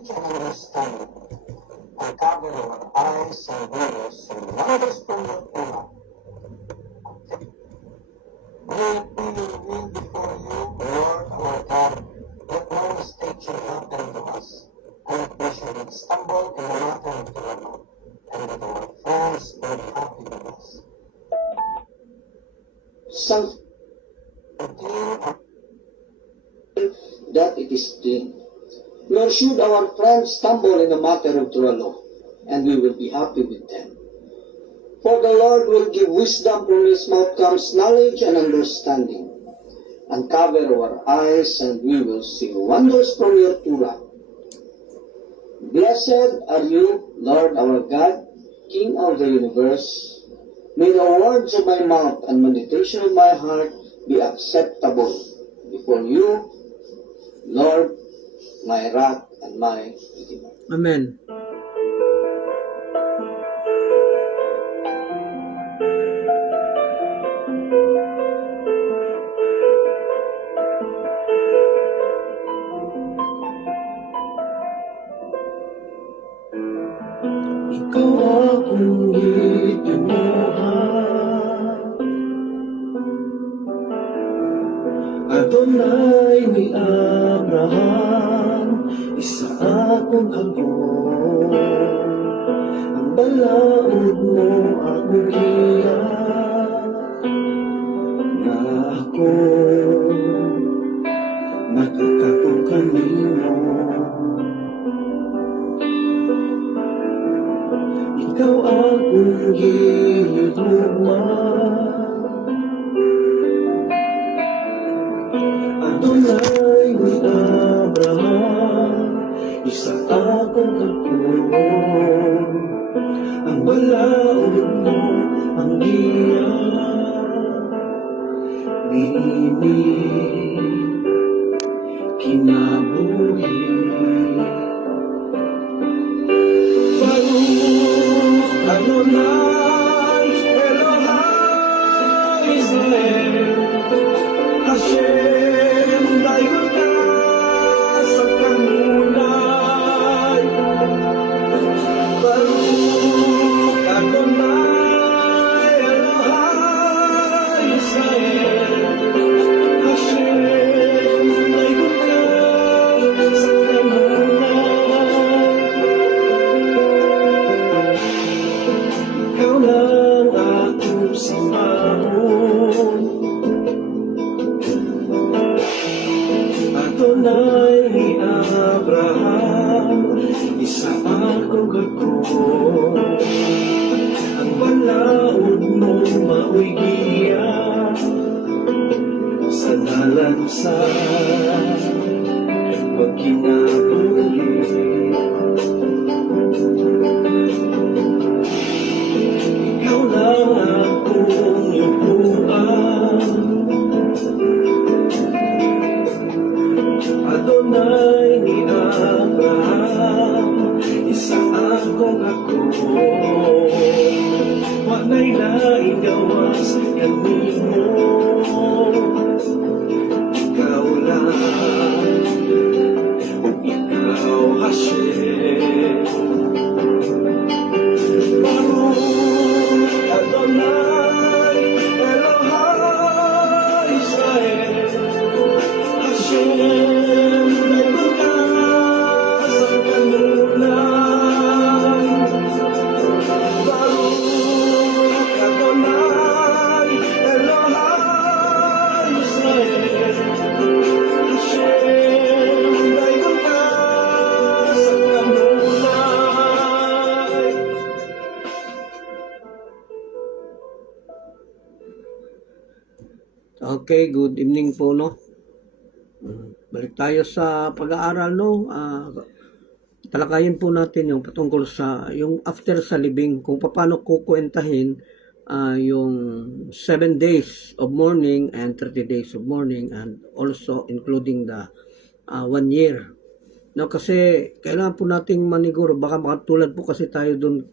To understand, uncover our eyes and ears and wonders from your Torah. We will kneel before you, Lord our God, let no mistake should happen to us, and that we should stumble in the matter of the Lord, and that our friends may be happy with us. Self clean that it is clean. Nor should our friends stumble in the matter of the law, and we will be happy with them. For the Lord will give wisdom, from his mouth comes knowledge and understanding. Uncover our eyes, and we will see wonders from your Torah. Blessed are you, Lord our God, King of the universe. May the words of my mouth and meditation of my heart be acceptable before you, Lord, my rock and my redeemer. Amen. Ikaw akong itinuhan, Adonai ni Abraham, isa akong hagod. Ang balaod mo akong hiyak, na ako nagkakatong kanino. Ikaw akong gihigugman, Adonai ni Abraham, isa akong hagod. Ang balaod mo ang iyak, nini kinabuhi. Baruch Adonai Elohai Israel, Hashem dayon ka sa kanunay. Baruch Adonai Elohai Israel, Hashem dayon ka sa kanunay. Ikaw lang akong simahon, Adonai ni Abraham, isa akong hagod. Ang balaod mo mao'y giya sa dalan sa pagkinabuhi. Ikaw lang akong yubuan, Adonai ni Abraham, isa akong hagod. Walay laing gawas kanimo, ikaw lang, o ikaw Hashem. Baruch Adonai Elohai Israel, Hashem dayon ka sa kanunay. Baruch Adonai Elohai Israel, Hashem dayon ka sa kanunay. Okay, good evening po, no? Balik tayo sa pag-aaral, no? Talakayin po natin yung patungkol sa, yung after sa libing, kung paano kukwentahin yung 7 days of mourning and 30 days of mourning, and also including the 1 year. No, kasi kailangan po nating maniguro, baka makatulad po kasi tayo dun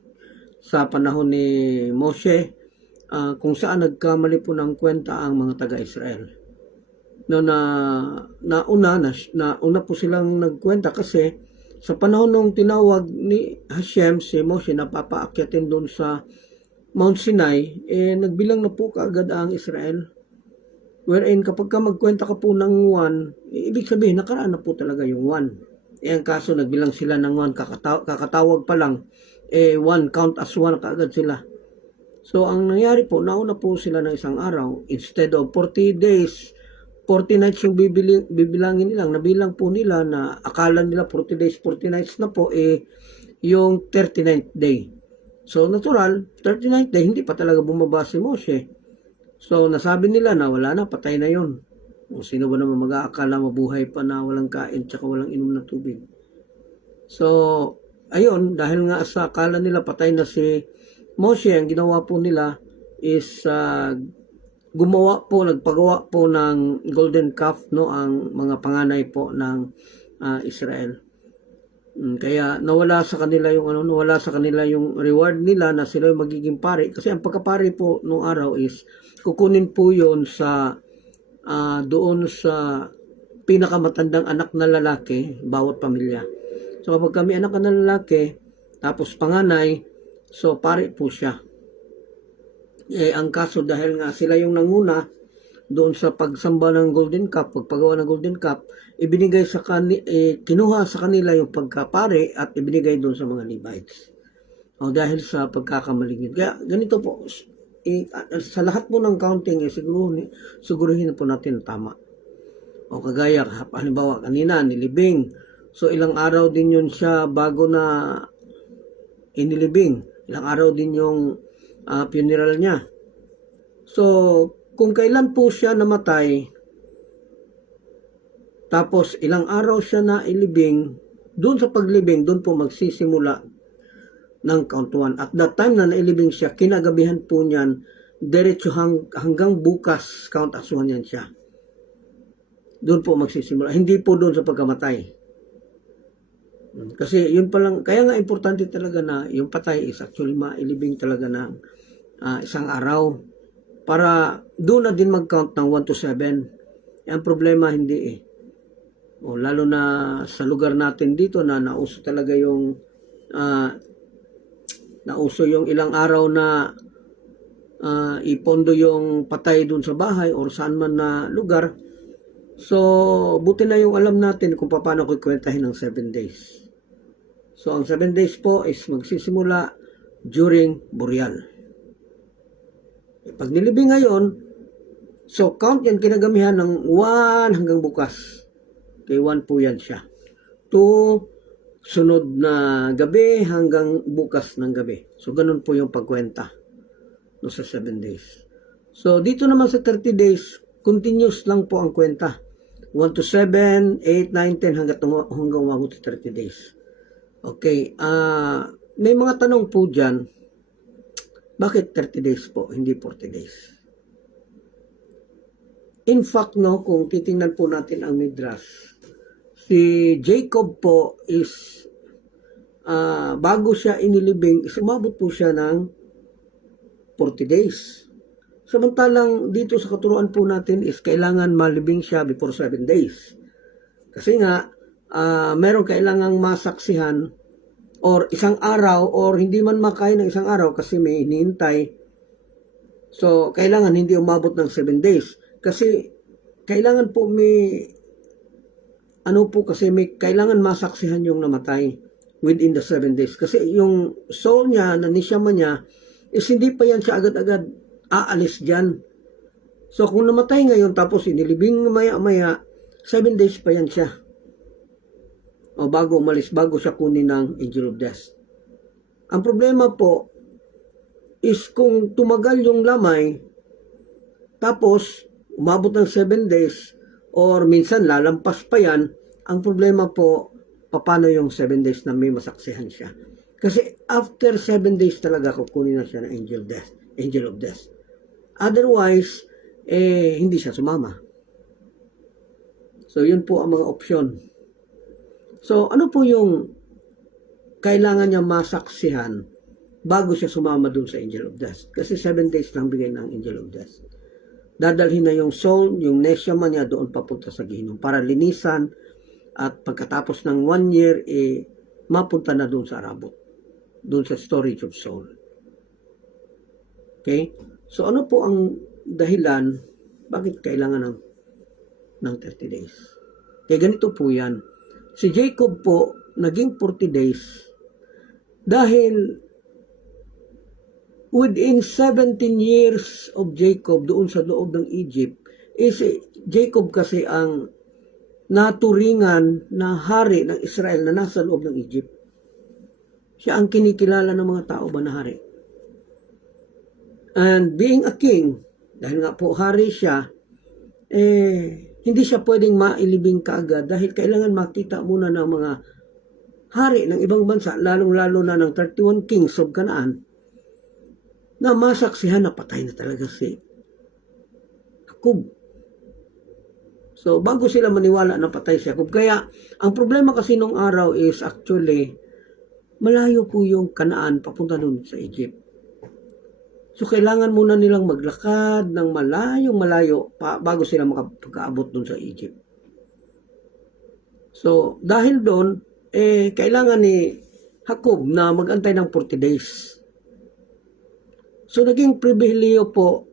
sa panahon ni Moshe, kung saan nagkamali po ng kwenta ang mga taga-Israel. No, nauna po silang nagkwenta kasi sa panahon nung tinawag ni Hashem si Moshe na papaakyatin doon sa Mount Sinai, nagbilang na po kaagad ang Israel. Wherein kapag ka magkwenta ka po ng 1, ibig sabihin nakaraan na po talaga yung 1. Ang kaso nagbilang sila ng 1, kakatawag pa lang, 1 count as 1 kaagad sila. So, ang nangyari po, nauna po sila ng isang araw. Instead of 40 days, 40 nights yung bibilangin nilang. Nabilang po nila na akala nila 40 days, 40 nights na po, yung 39th day. So, natural, 39th day, hindi pa talaga bumaba si Moshe. So, nasabi nila na wala na, patay na yun. O, sino ba naman mag-aakala mabuhay pa na walang kain tsaka walang inom na tubig? So, ayun, dahil nga sa akala nila patay na si Moshe, ang ginawa po nila is nagpagawa po ng golden calf, no, ang mga panganay po ng Israel. Kaya nawala sa kanila yung reward nila na sila yung magiging pari, kasi ang pagkapari po nung araw is kukunin po yon sa doon sa pinakamatandang anak na lalaki bawat pamilya. So kapag kami anak na lalaki tapos panganay, so pari po siya. Ang kaso dahil nga sila yung nanguna doon sa pagsamba ng golden cup, pagpagawa ng golden cup, ibinigay sa kinuha sa kanila yung pagkapare at ibinigay doon sa mga Levites. O dahil sa pagkakamaligid. Kaya ganito po, sa lahat po ng counting, siguruhin po natin tama. O kagaya, halimbawa kanina, nilibing. So ilang araw din yun siya bago na inilibing. Ilang araw din yung funeral niya. So, kung kailan po siya namatay, tapos ilang araw siya na ilibing, doon sa paglibing, doon po magsisimula ng count 1. At that time na nailibing siya, kinagabihan po niyan, diretso hanggang bukas, count as 1 yan siya. Doon po magsisimula. Hindi po doon sa pagkamatay. Kasi yun pa lang, kaya nga importante talaga na yung patay is actually mailibing talaga ng isang araw para doon na din mag-count ng 1 to 7. Ang problema hindi lalo na sa lugar natin dito na nauso talaga yung ilang araw na ipondo yung patay doon sa bahay or saan man na lugar. So buti na yung alam natin kung paano kukwentahin ng 7 days. So, ang 7 days po is magsisimula during burial. Pag nilibing ngayon, so count yan kinagamihan ng 1 hanggang bukas. Okay, 1 po yan siya. 2, sunod na gabi hanggang bukas ng gabi. So, ganun po yung pagkwenta no, sa 7 days. So, dito naman sa 30 days, continuous lang po ang kwenta. 1 to 7, 8, 9, 10 hanggang umabot sa 30 days. Okay, may mga tanong po dyan, bakit 30 days po, hindi 40 days? In fact, no, kung titingnan po natin ang Midrash, si Jacob po is, bago siya inilibing, umabot po siya ng 40 days. Samantalang dito sa katuruan po natin is kailangan malibing siya before 7 days. Kasi nga, meron kailangang masaksihan or isang araw or hindi man makain ng isang araw kasi may hinihintay. So, kailangan hindi umabot ng 7 days. Kasi, kailangan po may kailangan masaksihan yung namatay within the 7 days. Kasi yung soul niya, na nishama niya, is hindi pa yan siya agad-agad aalis dyan. So, kung namatay ngayon tapos inilibing maya-maya, 7 days pa yan siya. O bago umalis, bago siya kunin ng angel of death. Ang problema po is kung tumagal yung lamay, tapos umabot ng 7 days or minsan lalampas pa yan, ang problema po, paano yung 7 days na may masaksihan siya. Kasi after 7 days talaga kukunin na siya ng angel of death. Otherwise, hindi siya sumama. So, yun po ang mga opsyon. So, ano po yung kailangan niya masaksihan bago siya sumama dun sa angel of death? Kasi 7 days lang bigay ng angel of death. Dadalhin na yung soul, yung neshama niya doon papunta sa Gihinom para linisan at pagkatapos ng 1 year, mapunta na doon sa Arabot. Doon sa storage of soul. Okay? So, ano po ang dahilan bakit kailangan ng 30 days? Kaya ganito po yan. Si Jacob po, naging 40 days dahil within 17 years of Jacob doon sa loob ng Egypt, Jacob kasi ang naturingan na hari ng Israel na nasa loob ng Egypt. Siya ang kinikilala ng mga tao ba na hari. And being a king, dahil nga po hari siya, hindi siya pwedeng mailibing kaagad dahil kailangan makita muna ng mga hari ng ibang bansa, lalong-lalo na ng 31 kings of Canaan, na masaksihan na patay na talaga si Jacob. So, bago sila maniwala na patay si Jacob. Kaya, ang problema kasi nung araw is actually, malayo po yung Canaan papunta doon sa Egypt. So, kailangan muna nilang maglakad ng malayo bago sila makapag-aabot doon sa Egypt. So, dahil doon, kailangan ni Jacob na mag-antay ng 40 days. So, naging pribileyo po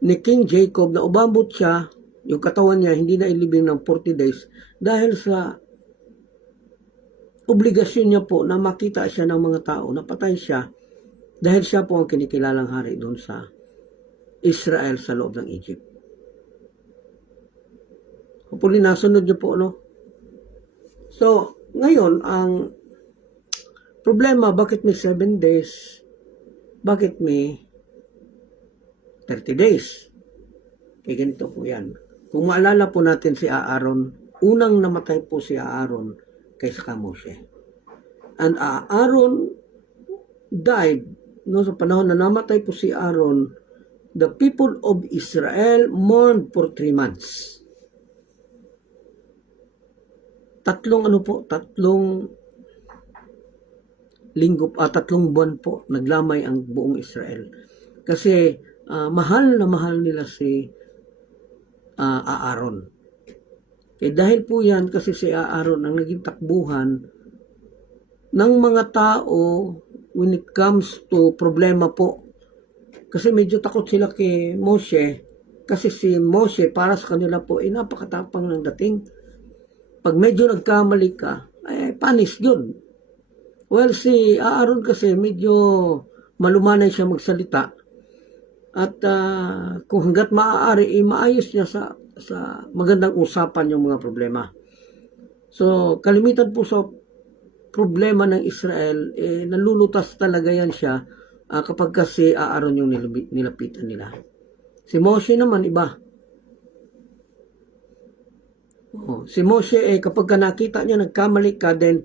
ni King Jacob na umabot siya, yung katawan niya hindi na ilibing ng 40 days dahil sa obligasyon niya po na makita siya ng mga tao na patay siya dahil siya po ang kinikilalang hari doon sa Israel sa loob ng Egypt. Hopefully nasunod niyo po, no? So, ngayon, ang problema, bakit may 7 days? Bakit may 30 days? Kaya ganito po yan. Kung maalala po natin si Aaron, unang namatay po si Aaron kaysa Moshe. And Aaron died, no, sa panahon na namatay po si Aaron, the people of Israel mourned for 3 months. Tatlong linggo, 3 buwan po naglamay ang buong Israel. Kasi mahal na mahal nila si Aaron. Dahil po yan, kasi si Aaron ang naging takbuhan ng mga tao when it comes to problema po. Kasi medyo takot sila kay Moshe. Kasi si Moshe, para sa kanila po, napakatapang ng dating. Pag medyo nagkamali ka, panis yun. Well, si Aaron kasi medyo malumanay siya magsalita. At kung hanggat maaari, maayos niya sa magandang usapan yung mga problema. So, kalimitan po sa problema ng Israel, nalulutas talaga yan siya kapag kasi Aaron yung nilapitan nila. Si Moshe naman, iba. Si Moshe, kapag ka nakita niya, nagkamali ka, then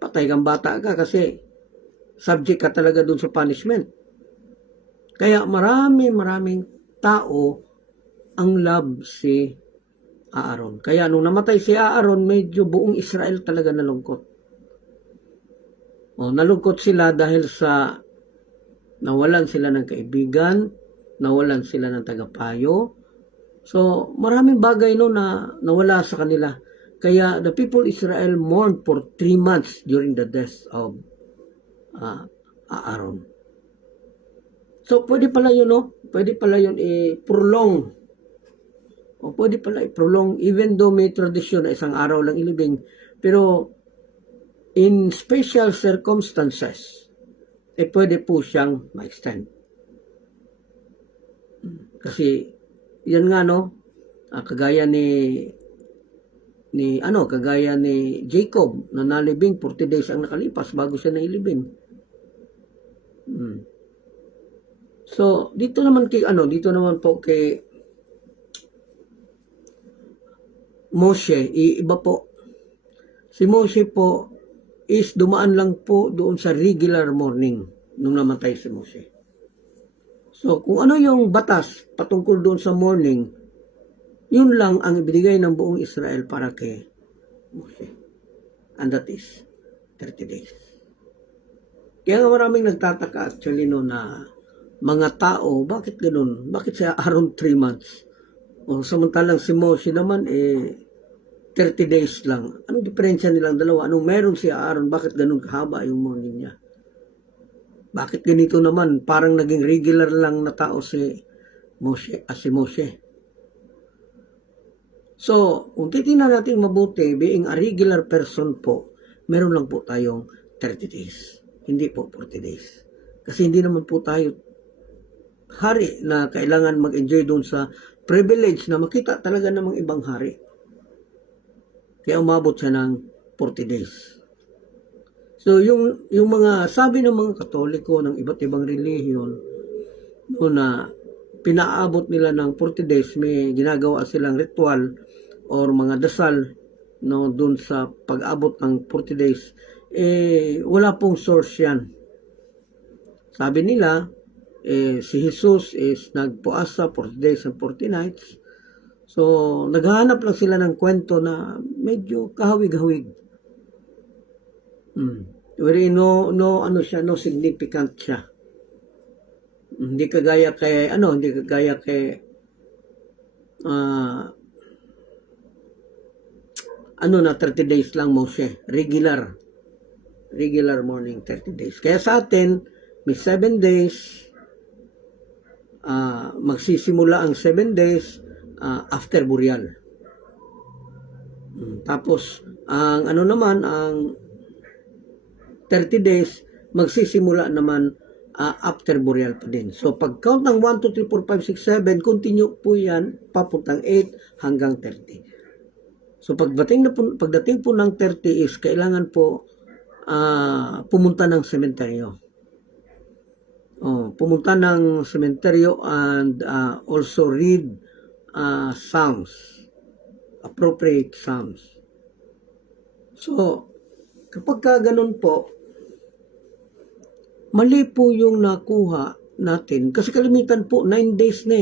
patay kang bata ka kasi subject ka talaga dun sa punishment. Kaya maraming tao ang love si Aaron. Kaya nung namatay si Aaron, medyo buong Israel talaga nalungkot. Nalungkot sila dahil sa nawalan sila ng kaibigan, nawalan sila ng tagapayo. So, maraming bagay na nawala sa kanila. Kaya the people Israel mourned for 3 months during the death of Aaron. So, pwede pala yun, no? Pwede pala yun i-prolong. O pwede pala i-prolong even though may tradisyon na isang araw lang ilibing. Pero, in special circumstances, pwede po siyang ma-extend. Kasi, yan nga, no? Kagaya kagaya ni Jacob na nalibing, 40 days ang nakalipas bago siya nailibing. So, dito naman po kay Moshe, iba po. Si Moshe po is dumaan lang po doon sa regular morning nung namatay si Moshe. So, kung ano yung batas patungkol doon sa morning, yun lang ang ibinigay ng buong Israel para kay Moshe. And that is 30 days. Kaya nga maraming nagtataka actually no na mga tao, bakit ganun? Bakit siya Aaron 3 months? O samantalang si Moshe naman 30 days lang. Anong diferensya nilang dalawa? Anong meron si Aaron? Bakit ganun kahaba yung morning niya? Bakit ganito naman? Parang naging regular lang na tao si Moshe. So, kung titingnan natin mabuti, being a regular person po, meron lang po tayong 30 days. Hindi po 40 days. Kasi hindi naman po tayo hari na kailangan mag-enjoy doon sa privilege na makita talaga namang ibang hari. Kaya umabot siya ng 40 days. So, yung mga sabi ng mga Katoliko ng iba't ibang relihiyon na pinaabot nila ng 40 days, may ginagawa silang ritual or mga dasal no, dun sa pag-abot ng 40 days, wala pong source yan. Sabi nila, si Jesus is nagpuasa 40 days and 40 nights. So, naghahanap lang sila ng kwento na medyo kahawig-hawig. Wherein no significant siya. Hindi kagaya kay 30 days lang Moshe, regular morning 30 days. Kaya sa atin may 7 days, magsisimula ang 7 days after burial. Tapos ang ang 30 days magsisimula naman after burial pa din. So pag count ng 1, 2, 3, 4, 5, 6, 7, continue po yan papuntang 8 hanggang 30. So pagdating po ng 30 is kailangan po pumunta ng sementeryo. Pumunta ng sementeryo and also read psalms, appropriate psalms. So kapag ganun po, mali po yung nakuha natin kasi kalimitan po 9 days na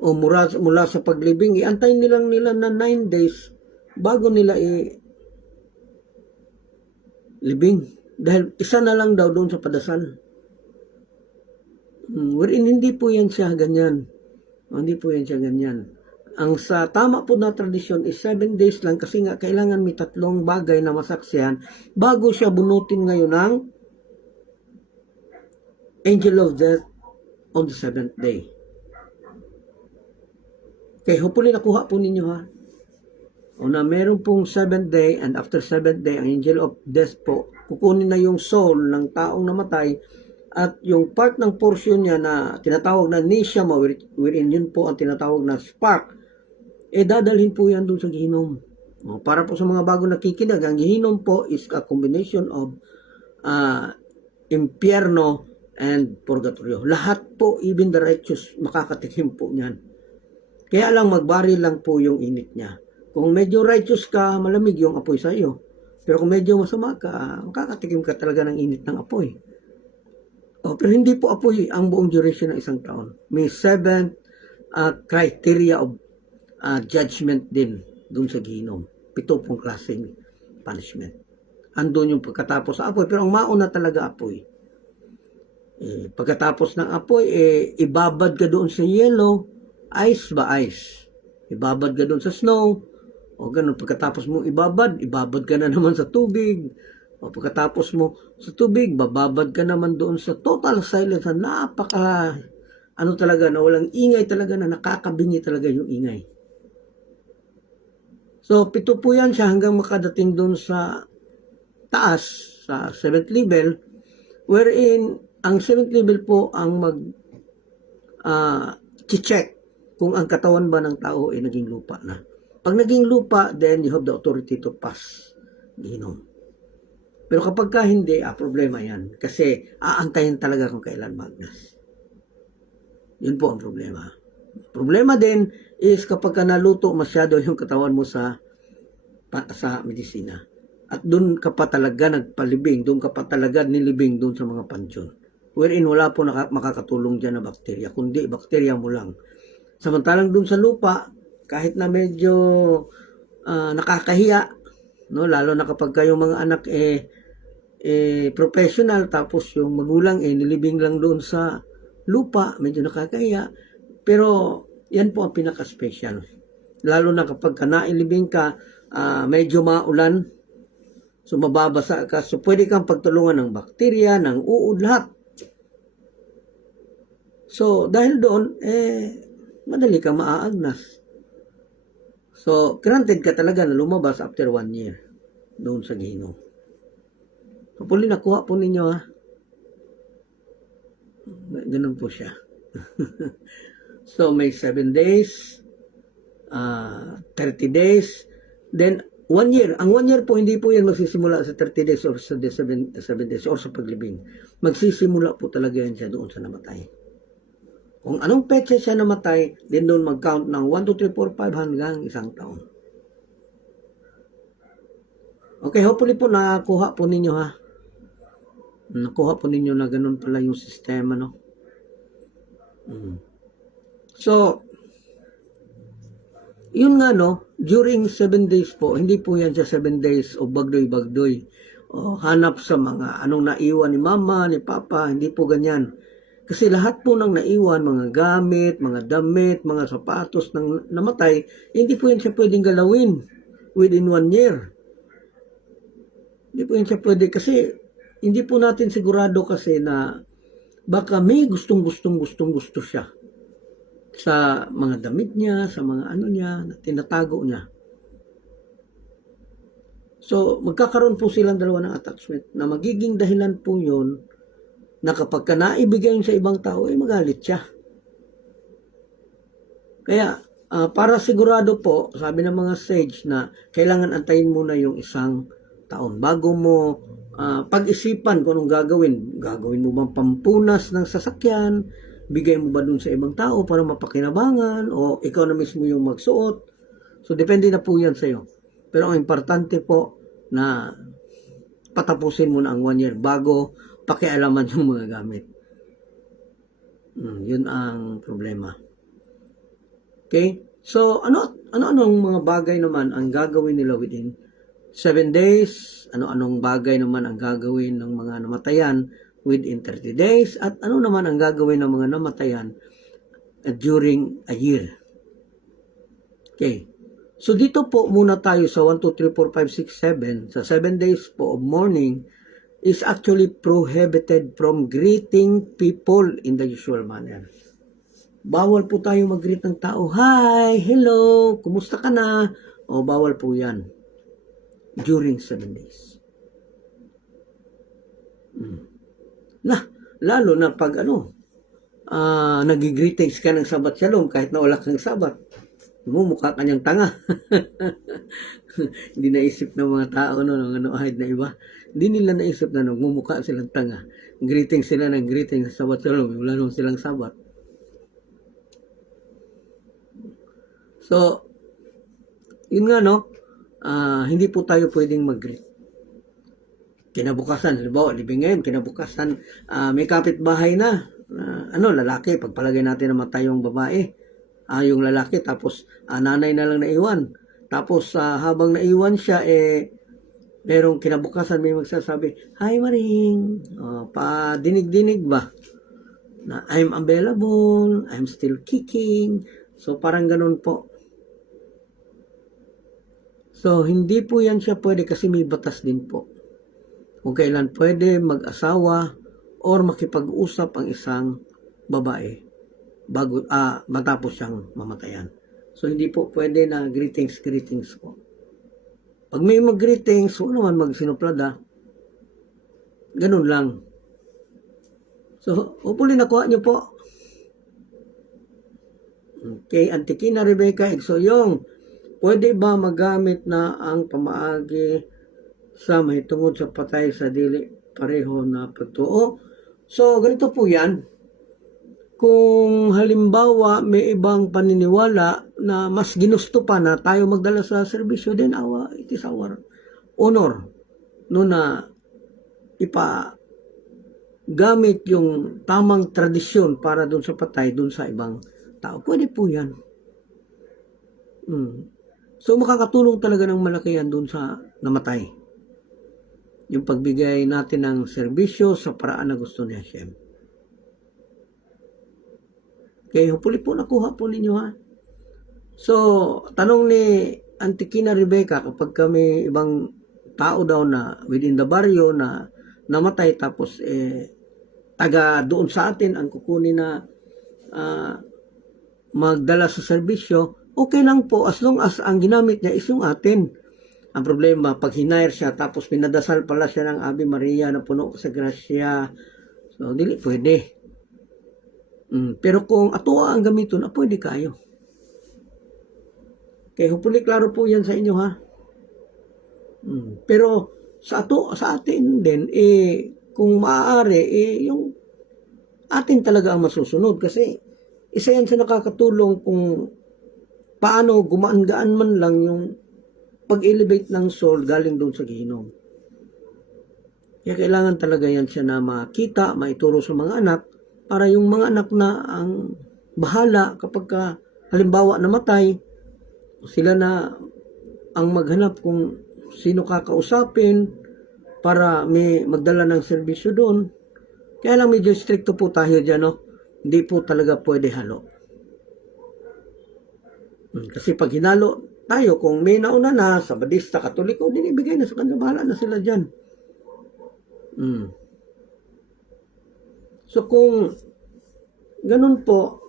o mula sa paglibing, iantay nila na 9 days bago nila libing. Dahil isa na lang daw doon sa padasal. Wherein hindi po yan siya ganyan. Hindi po yan siya ganyan. Ang sa tama po na tradisyon is 7 days lang kasi nga kailangan may 3 bagay na masaksihan bago siya bunutin ngayon ng angel of death on the 7th day. Okay, hopefully nakuha po ninyo ha. Na meron pong 7th day and after 7th day, ang angel of death po, kukunin na yung soul ng taong namatay at yung part ng portion niya na tinatawag na neshama, wherein yun po ang tinatawag na spark, dadalhin po yan doon sa Gihinom. Para po sa mga bago nakikinig, ang Gihinom po is a combination of impyerno and purgatorio. Lahat po, even the righteous, makakatikim po niyan. Kaya lang magbaril lang po yung init niya. Kung medyo righteous ka, malamig yung apoy sa iyo. Pero kung medyo masama ka, makakatikim ka talaga ng init ng apoy. Pero hindi po apoy ang buong duration ng isang taon. May 7 criteria of judgment din doon sa Gihinom. 7 pong klaseng punishment. Andun yung pagkatapos sa apoy. Pero ang mauna talaga apoy. Pagkatapos ng apoy, ibabad ka doon sa yellow, ice ba ice. Ibabad ka doon sa snow, o ganun, pagkatapos mo ibabad ka na naman sa tubig. O pagkatapos mo sa tubig, bababad ka naman doon sa total silence na talaga, na walang ingay talaga, na nakakabingi talaga yung ingay. So, 7 po yan siya hanggang makadating doon sa taas, sa 7th level, wherein ang 7th level po ang check kung ang katawan ba ng tao ay naging lupa na. Pag naging lupa, then you have the authority to pass Gihinom. Pero kapag ka hindi, problema yan. Kasi aantayin talaga kung kailan magnas. Yun po ang problema. Problema din is kapag ka naluto masyado yung katawan mo sa medisina. At doon ka pa talaga nagpalibing, doon ka pa talaga nilibing doon sa mga pansyon. Wherein wala po makakatulong dyan na bakterya, kundi bakterya mo lang. Samantalang doon sa lupa, kahit na medyo nakakahiya, no, lalo na kapag kayong mga anak professional, tapos yung magulang nilibing lang doon sa lupa, medyo nakakahiya. Pero yan po ang pinaka-special. Lalo na kapag nailibing ka, medyo maulan, so mababasa ka, so pwede kang pagtulungan ng bakterya, ng uod, lahat. So dahil doon, madali kang maaagnas. So granted ka talaga na lumabas after 1 year doon sa Ginoo. So puli nakuha po ninyo, ha. Ganun po siya. So may 7 days, 30 days, then 1 year. Ang 1 year po, hindi po yan magsisimula sa 30 days or sa 7 days or sa paglibing. Magsisimula po talaga yan siya doon sa namatay. Kung anong petsa siya namatay, then doon mag-count ng 1, 2, 3, 4, 5 hanggang 1 taon. Okay, hopefully po nakuha po ninyo, ha. Nakuha po ninyo na ganun pala yung sistema, no. So, yun nga, no, during 7 days po, hindi po yan sa 7 days o bagdoy-bagdoy. O hanap sa mga anong naiwan ni mama, ni papa, hindi po ganyan. Kasi lahat po ng naiwan, mga gamit, mga damit, mga sapatos ng namatay, hindi po yan siya pwedeng galawin within 1 year. Hindi po yan siya pwede kasi hindi po natin sigurado kasi na baka may gusto siya sa mga damit niya, sa mga ano niya, na tinatago niya. So, magkakaroon po silang dalawa ng attachment na magiging dahilan po yun na kapag ka naibigay sa ibang tao, magalit siya. Kaya, para sigurado po, sabi ng mga sage na kailangan antayin muna yung 1 taon bago mo pag-isipan kung anong gagawin. Gagawin mo bang pampunas ng sasakyan? Bigay mo ba dun sa ibang tao para mapakinabangan? O ikaw na mismo yung magsuot? So, depende na po yan sa'yo. Pero ang importante po na patapusin mo na ang 1 year bago pakialaman yung mga gamit. Yun ang problema. Okay? So, ano-anong mga bagay naman ang gagawin nila within 7 days? Ano-anong bagay naman ang gagawin ng mga namatayan within 30 days? At ano naman ang gagawin ng mga namatayan during a year? Okay. So, dito po muna tayo sa 1, 2, 3, 4, 5, 6, 7. Sa 7 days po of mourning is actually prohibited from greeting people in the usual manner. Bawal po tayo mag-greet ng tao. Hi, hello, kumusta ka na? O bawal po yan during 7 days. Lalo na pag nag-greetings ka ng Sabat Shalom kahit na wala kang Sabat. Mukha kanyang tanga. Hindi naisip ng mga tao ahid na iba. Hindi nila naisip na mumukha silang tanga. Greeting sila ng greeting sa Sabat Shalom. Wala nung silang Sabat. So, yun nga, no? Hindi po tayo pwedeng mag-greet. Kinabukasan, halimbawa, libing ngayon, kinabukasan, may kapitbahay na. Lalaki, pagpalagay natin na matay yung babae. Yung lalaki, tapos nanay na lang naiwan. Tapos habang naiwan siya, merong kinabukasan may magsasabi, Hi Maring, dinig ba? Na I'm available, I'm still kicking. So parang ganun po. So hindi po yan siya pwede kasi may batas din po. Kung kailan pwede mag-asawa or makipag-usap ang isang babae bago matapos siyang mamatayan. So hindi po pwede na greetings po. Pag may mag-greetings, wala naman magsinuplada. Ganun lang. So hopefully nakuha niyo po. Okay, Antikina Rebecca Exoyong, pwede ba magamit na ang pamaagi sa mahitungod sa patay sa dili pareho na pagtuo. So, ganito po yan. Kung halimbawa may ibang paniniwala na mas ginusto pa na tayo magdala sa serbisyo, then it is our honor no na gamit yung tamang tradisyon para dun sa patay, dun sa ibang tao. Pwede po yan. So, makakatulong talaga ng malaki yan dun sa namatay. Yung pagbigay natin ng serbisyo sa paraan na gusto ni Hashem. Okay, hopefully po nakuha po ninyo ha. So, tanong ni Antikina Rebecca, kapag kami ibang tao daw na within the barrio na namatay tapos taga doon sa atin ang kukunin na magdala sa serbisyo, okay lang po as long as ang ginamit niya is yung atin. Ang problema, pag hinire siya tapos pinadasal pala siya ng Ave Maria na puno sa grasya, so dili pwede. Pero kung atoa ang gamiton, pwede kayo. Okay, hopefully klaro po yan sa inyo ha. Pero sa atin din, kung maaari, yung atin talaga ang masusunod kasi isa yan sa nakakatulong kung paano gumaan-gaan man lang yung pag-elevate ng soul galing doon sa Gihinom. Kaya kailangan talaga yan siya na makita, maituro sa mga anak para yung mga anak na ang bahala kapag halimbawa namatay, sila na ang maghanap kung sino kakausapin para may magdala ng serbisyo doon. Kaya lang medyo stricto po tayo dyan, no? Hindi po talaga pwede halo. Kasi pag hinalo tayo, kung may nauna na, Sabadista, Katoliko, dinibigay na sa kanila, bahala na sila dyan. So kung ganun po,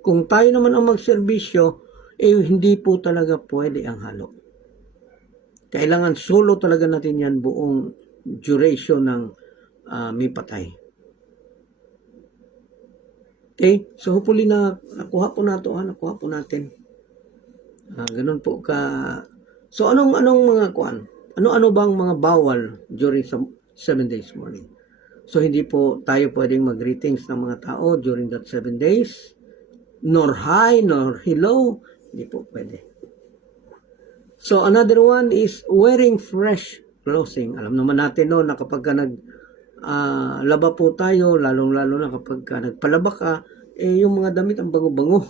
kung tayo naman ang magserbisyo, hindi po talaga pwede ang halo. Kailangan solo talaga natin yan buong duration ng may patay. Okay? So hopefully nakuha po natin. Ganun po ka. So anong mga kuan? Ano bang mga bawal during 7 days morning? So hindi po tayo pwedeng mag-greetings ng mga tao during that 7 days. Nor hi, nor hello. Hindi po pwede. So another one is wearing fresh clothing. Alam naman natin no, na kapag laba po tayo, lalong-lalo na kapag nagpalaba ka, yung mga damit ang bango-bango.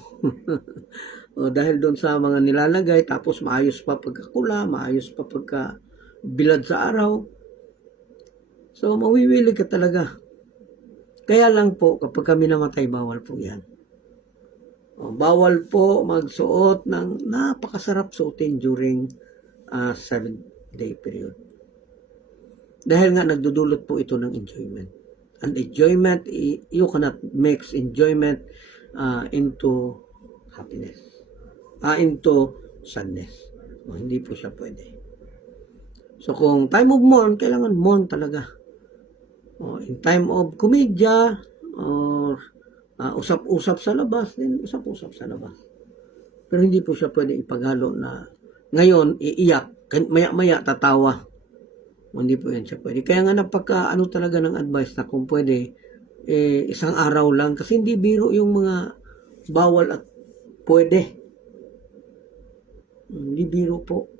O, dahil doon sa mga nilalagay, tapos maayos pa pagkakula, maayos pa pagka bilad sa araw. So, mawiwili ka talaga. Kaya lang po, kapag kami namatay, bawal po yan. O, bawal po magsuot ng napakasarap suotin during 7-day period. Dahil nga nagdudulot po ito ng enjoyment. And enjoyment, you cannot mix enjoyment into happiness. Into sadness. O, hindi po siya pwede. So, kung time of mourn, kailangan mourn talaga. O, in time of komedya, or usap-usap sa labas, then usap-usap sa labas. Pero hindi po siya pwede ipaghalo na ngayon, iiyak, maya-maya tatawa. O, hindi po yan siya pwede. Kaya nga napaka talaga ng advice na kung pwede, isang araw lang. Kasi hindi biro yung mga bawal at pwede. Hindi biro po.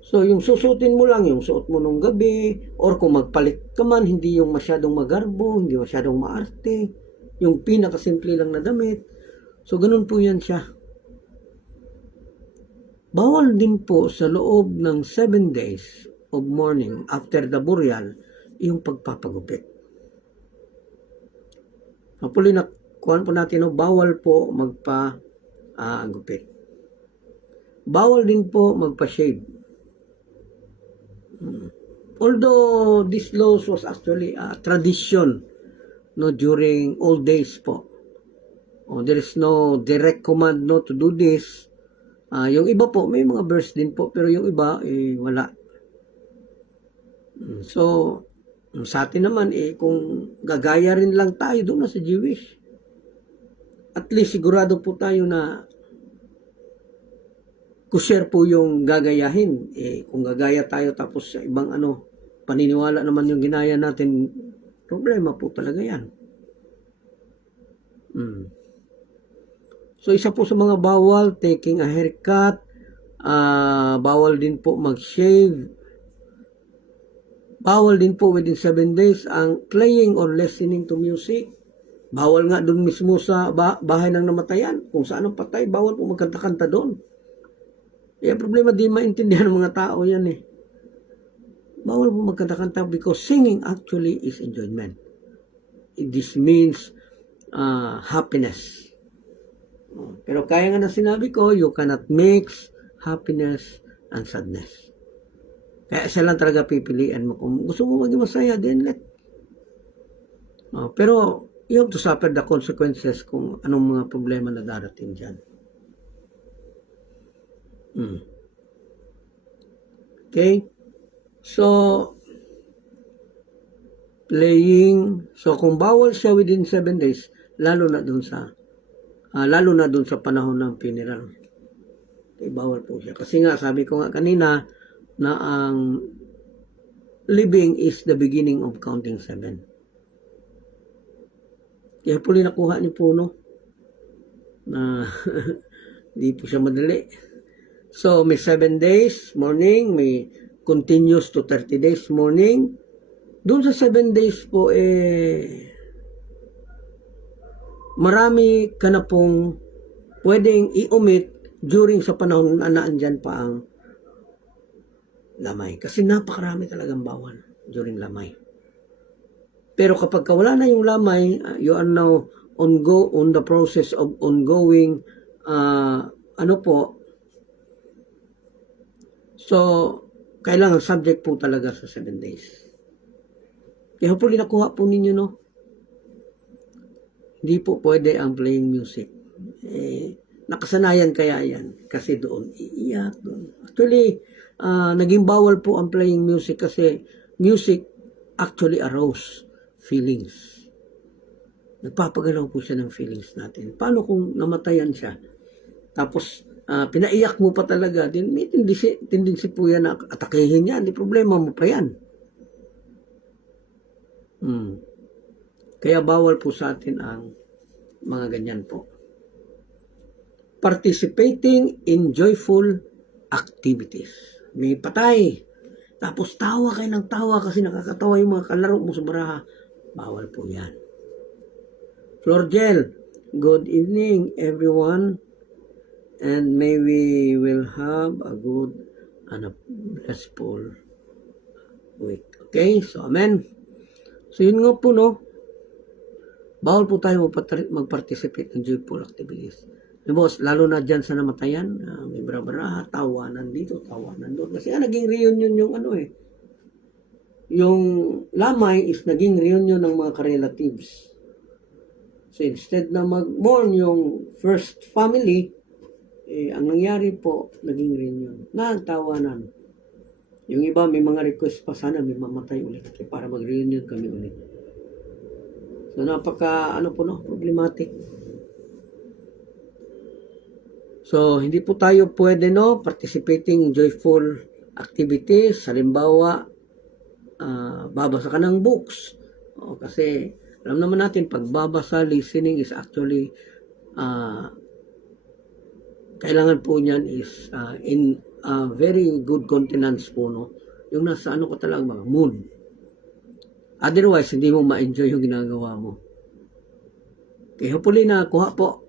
So, yung susutin mo lang, yung suot mo nung gabi, or kung magpalit ka man, hindi yung masyadong magarbo, hindi masyadong maarte, yung pinakasimple lang na damit. So, ganun po yan siya. Bawal din po sa loob ng 7 days of mourning after the burial, yung pagpapagupit. Hopefully, kuhan po natin, bawal po magpa-gupit. Bawal din po magpa-shave. Although this laws was actually a tradition during old days po. There is no direct command to do this. Yung iba po, may mga verse din po, pero yung iba, wala. So, sa atin naman, kung gagaya rin lang tayo doon na sa Jewish, at least sigurado po tayo na kushare po yung gagayahin. Kung gagaya tayo tapos sa ibang paniniwala naman yung ginaya natin, problema po talaga yan. So, isa po sa mga bawal, taking a haircut, bawal din po mag-shave, bawal din po within 7 days ang playing or listening to music. Bawal nga doon mismo sa bahay ng namatayan. Kung saan ang patay, bawal po magkanta-kanta doon. Problema, di maintindihan ng mga tao yan eh. Bawal po magkanta-kanta because singing actually is enjoyment. This means happiness. Pero kaya nga na sinabi ko, you cannot mix happiness and sadness. Kaya isa lang talaga pipilian mo. Kung gusto mo maging masaya, then let. Pero you have to suffer the consequences kung anong mga problema na darating dyan. Okay? So, playing. So, kung bawal siya within 7 days, lalo na dun sa panahon ng funeral. Okay, bawal po siya. Kasi nga, sabi ko nga kanina, na ang living is the beginning of counting 7. Kaya po nakuha niyo po, na di po siya madali. So, may 7 days morning, may continuous to 30 days morning. Doon sa 7 days po, marami ka na pong pwedeng i-omit during sa panahon na naandyan pa ang lamay. Kasi napakarami talagang bawal during lamay. Pero kapag wala na yung lamay, you are now on the process of ongoing so, kailangan subject po talaga sa 7 days. Kaya hopefully nakuha po ninyo, Hindi po pwede ang playing music. Nakasanayan kaya yan. Kasi doon, iiyak doon. Actually, naging bawal po ang playing music kasi music actually arouse feelings. Nagpapagalaw po siya ng feelings natin. Paano kung namatayan siya? Tapos, pinaiyak mo pa talaga, din may tendency po yan na atakehin yan. Di problema mo pa yan. Kaya bawal po sa atin ang mga ganyan po. Participating in joyful activities. May patay. Tapos tawa kayo ng tawa kasi nakakatawa yung mga kalaro mo sa baraha. Bawal po yan. Florgel, good evening everyone. And may we will have a good and a blissful week. Okay? So, amen. So, yun nga po, bawal po tayo mag-participate in joyful activities. Boss, lalo na dyan sa namatayan, may bra-bra, tawanan dito, tawanan doon. Kasi naging reunion yung yung lamay is naging reunion ng mga ka-relatives. So instead na mag-mourn yung first family, ang nangyari po, naging reunion. Nagtawanan. Yung iba, may mga request pa, sana may mamatay ulit para mag-reunion kami ulit. So napaka, problematic. So, hindi po tayo pwede, participating in joyful activities. Halimbawa, babasa ka ng books. Kasi, alam naman natin, pagbabasa, listening is actually, kailangan po niyan is in very good countenance po, Yung nasa ko talaga, mga mood. Otherwise, hindi mo ma-enjoy yung ginagawa mo. Kaya hopefully na kuha po.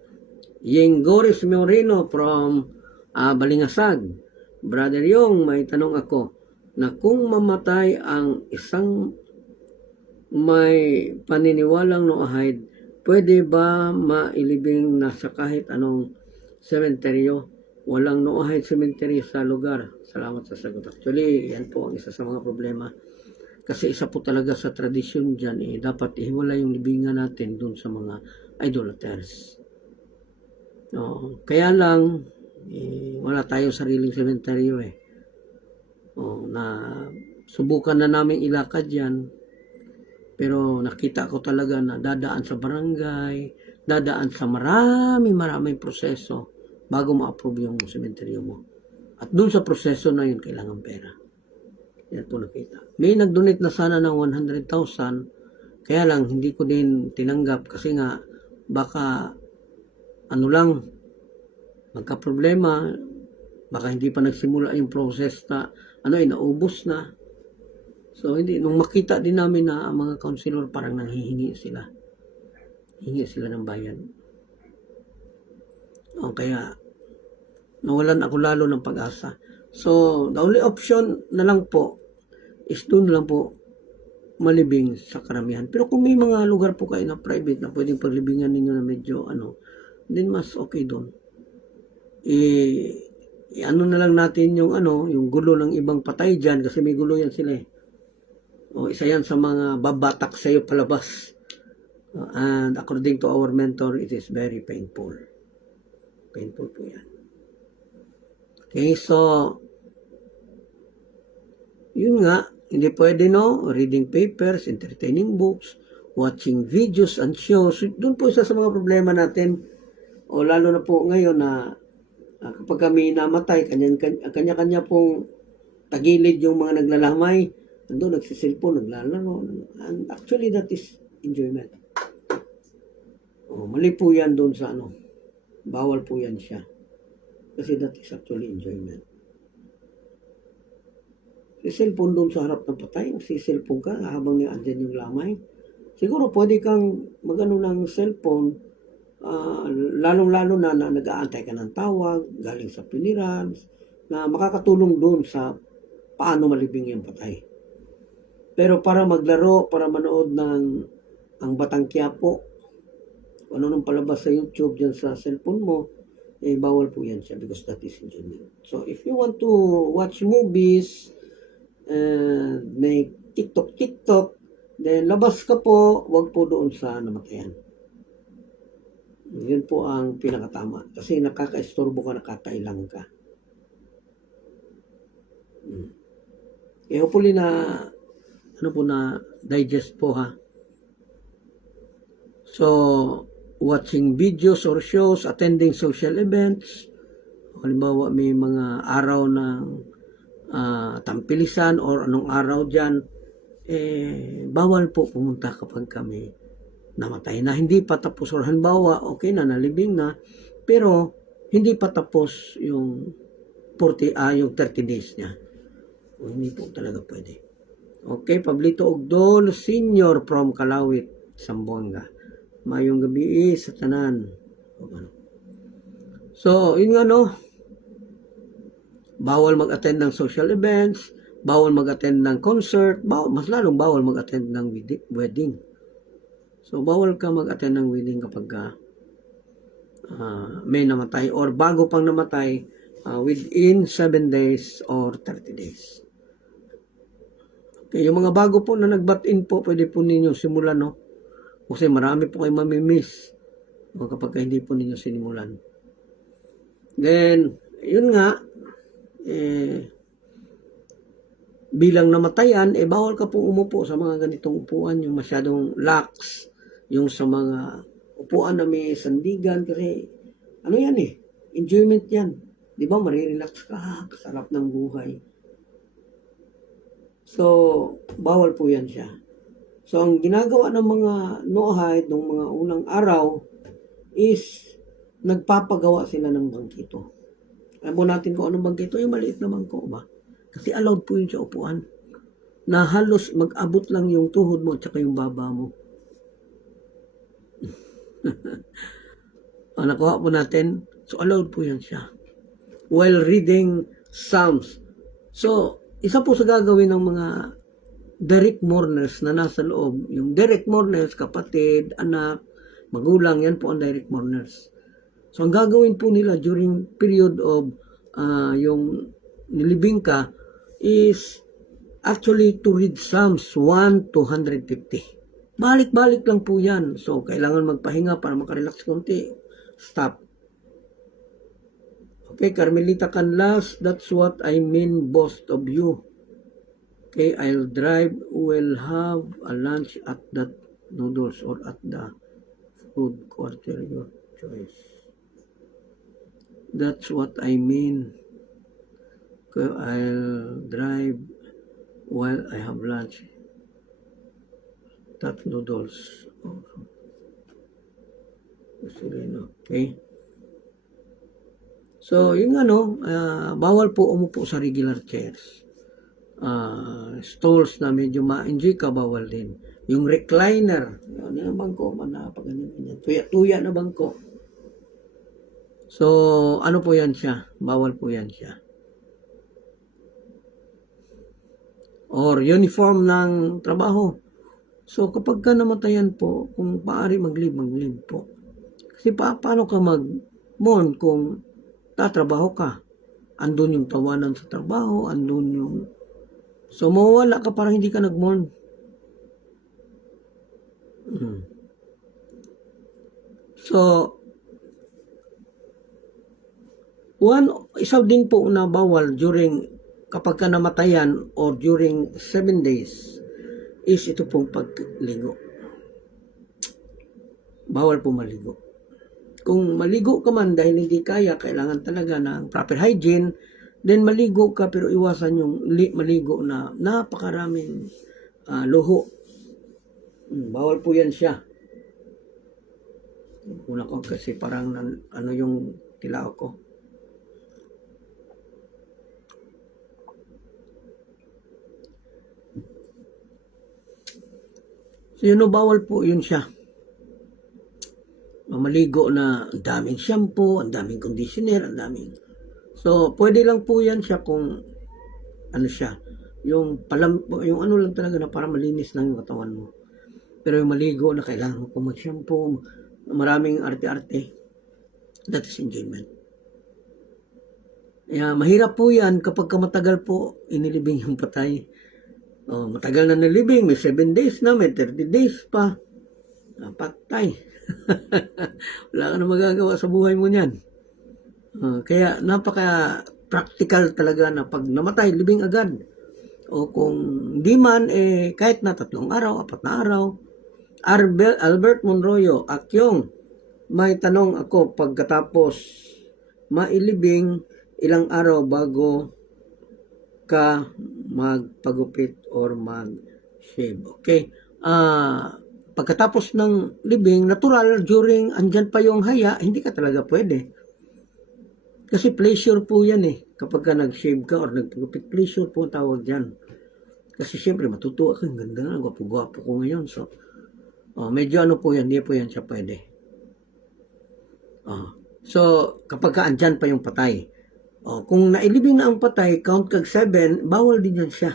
Yengoris Moreno from Balingasag. Brother Yung, may tanong ako na kung mamatay ang isang may paniniwalang noahide, pwede ba mailibing na sa kahit anong sementeryo? Walang noahide sementeryo sa lugar. Salamat sa sagot. Actually, yan po ang isa sa mga problema. Kasi isa po talaga sa tradisyon dyan, dapat ihiwala yung libingan natin dun sa mga idolaters. Kaya lang, wala tayong sariling sementeryo na subukan na namin ilakad yan. Pero nakita ko talaga na dadaan sa barangay, dadaan sa maraming proseso bago ma-approve yung sementeryo mo. At doon sa proseso na yun, kailangan pera. Yan po nakita. May nag-donate na sana ng 100,000, kaya lang hindi ko din tinanggap kasi nga baka ano lang, magka-problema, baka hindi pa nagsimula yung process na naubos na. So hindi, nung makita din namin na ang mga counselor parang nanghihingi sila. Hingi sila ng bayad. O kaya nawalan ako lalo ng pag-asa. So the only option na lang po is doon lang po malibing sa karamihan. Pero kung may mga lugar po kayo na private na pwedeng paglibingan ninyo na medyo then mas okay doon. Ano na lang natin yung yung gulo ng ibang patay dyan kasi may gulo yan sila eh. O isa yan sa mga babatak sa iyo palabas. And according to our mentor, it is very painful. Painful po yan. Okay, so yun nga, hindi pwede reading papers, entertaining books, watching videos and shows. Doon po isa sa mga problema natin. O lalo na po ngayon na kapag kami namatay, kanya-kanya pong tagilid yung mga naglalamay. Doon nagsisilpon, naglalaro. And actually that is enjoyment. Mali po yan doon sa bawal po yan siya. Kasi that is actually enjoyment. Sisilpon doon sa harap ng patay, sisilpon ka habang andyan yung lamay. Siguro pwede kang magano ng cellphone, lalong-lalo na nag-aantay ka ng tawag, galing sa funeral, na makakatulong doon sa paano malibing yung patay. Pero para maglaro, para manood ng ang Batang Quiapo, ano nung palabas sa YouTube dyan sa cellphone mo, bawal po yan siya because that is enjoyment. So if you want to watch movies, may TikTok, then labas ka po, wag po doon sa namatayan. Yun po ang pinakatama. Kasi nakaka-istorbo ka, nakakailang ka. Hopefully na na digest po ha. So, watching videos or shows, attending social events, halimbawa may mga araw ng tampilisan or anong araw dyan, bawal po pumunta kapag kami namatay na hindi pa tapos or halimbawa okay na, nalibing na, pero hindi pa tapos yung 30 days niya. Hindi po talaga pwede. Okay, Pablito Ogdol Senior from Kalawit, Zamboanga. Mayong gabi sa tanan. So, yun nga bawal mag-attend ng social events, bawal mag-attend ng concert, mas lalong bawal mag-attend ng wedding. So, bawal ka mag-attend ng wedding kapag may namatay or bago pang namatay within 7 days or 30 days. Okay, yung mga bago po na nag-bat-in po, pwede po ninyo simulan, kasi marami po kayo mamimiss kapag hindi po ninyo sinimulan. Then, yun nga, bilang namatayan, bawal ka pong umupo sa mga ganitong upuan, yung masyadong lax, yung sa mga upuan na may sandigan, kasi yan enjoyment yan. Di ba, marirelax ka, kasarap ng buhay. So, bawal po yan siya. So, ang ginagawa ng mga Noahide nung mga unang araw is nagpapagawa sila ng bangkito. Alam mo natin kung anong bangkito, yung maliit na bangko ba? Kasi allowed po yun sa upuan. Na halos mag-abot lang yung tuhod mo at saka yung baba mo. Nakuha po natin. So, allowed po yan siya. While reading Psalms. So, isa po sa gagawin ng mga direct mourners na nasa loob. Yung direct mourners, kapatid, anak, magulang, yan po ang direct mourners. So, ang gagawin po nila during period of yung nilibing ka is actually to read Psalms 1 to 150. Balik-balik lang po yan. So, kailangan magpahinga para makarelax konti. Stop. Okay, Carmelita Canlas, that's what I mean, both of you. Okay, I'll drive, we'll have a lunch at that noodles or at the food quarter, your choice. That's what I mean. I'll drive while I have lunch. That noodles. Okay. So, yung bawal po umupo sa regular chairs. Stools na medyo ma-enjoy ka, bawal din. Yung recliner, yun yung bangko, ganyan. Tuya na bangko. So, ano po yan siya? Bawal po yan siya. Or uniform ng trabaho. So, kapag ka namatayan po, kung paari mag-leave po. Kasi paano ka mag-mourn kung tatrabaho ka? Andun yung tawanan sa trabaho, andun yung... So, mawawala ka parang hindi ka nag-mourn. So, isa din po na bawal during kapag ka namatayan or during 7 days is ito pong pagligo. Bawal po maligo. Kung maligo ka man dahil hindi kaya, kailangan talaga ng proper hygiene, then maligo ka pero iwasan yung maligo na napakaraming luho. Bawal po yan siya. Una ko kasi parang ano yung tilao ko. So yun, bawal po yun siya. Maligo na ang daming shampoo, ang daming conditioner, ang daming... So, pwede lang po yan siya kung ano siya. Yung ano lang talaga na para malinis lang yung katawan mo. Pero yung maligo na kailangan mo po mag-shampoo, maraming arte-arte. That is enjoyment. Mahirap po yan kapag matagal po inilibing yung patay. Matagal na nilibing, may 7 days na, may 30 days pa. Patay. Wala ka na magagawa sa buhay mo niyan. Kaya napaka-practical talaga na pag namatay, libing agad. O kung di man, kahit na 3 araw, 4 na araw. Albert Monroyo, Akyong, may tanong ako pagkatapos mailibing, ilang araw bago ka magpagupit or mag-shave. Okay. Pagkatapos ng libing, natural, during andyan pa yung haya, hindi ka talaga pwede. Kasi pleasure po yan kapag ka nag-shave ka or nagpagupit, pleasure po tawag dyan. Kasi syempre matutuwa ka, ganda na, gwapo-gwapo ko ngayon. So, medyo ano po yan, hindi po yan siya pwede. So, kapag ka andyan pa yung patay, kung nailibing na ang patay, count kag 7, bawal din yan siya.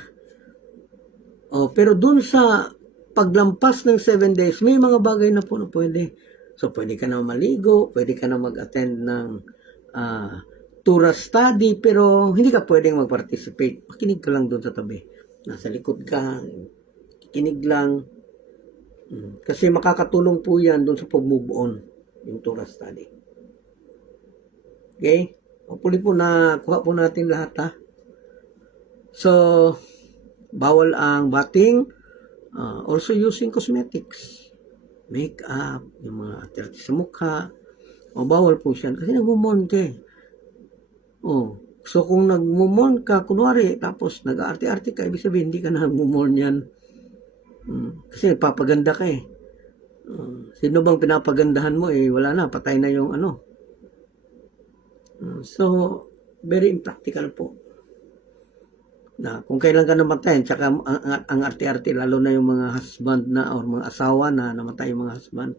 Pero dun sa paglampas ng 7 days, may mga bagay na po na pwede. So, pwede ka na maligo, pwede ka na mag-attend ng Torah study, pero hindi ka pwedeng mag-participate. Makinig ka lang doon sa tabi. Nasa likod ka, kikinig lang. Kasi makakatulong po yan doon sa pag-move on, yung Torah study. Okay? Hopefully po na kuha po natin lahat ha. So, bawal ang bating, also using cosmetics, make-up, yung mga arte sa mukha, bawal po siya kasi nagmumon ka so kung nagmumon ka, kunwari, tapos nag-arte-arte ka, ibig sabihin, hindi ka na nagmumon yan. Kasi nagpapaganda ka sino bang pinapagandahan mo wala na, patay na yung ano. So, very impractical po. Na kung kailan ka namatayin, tsaka ang arte-arte, lalo na yung mga husband na or mga asawa na namatay yung mga husband.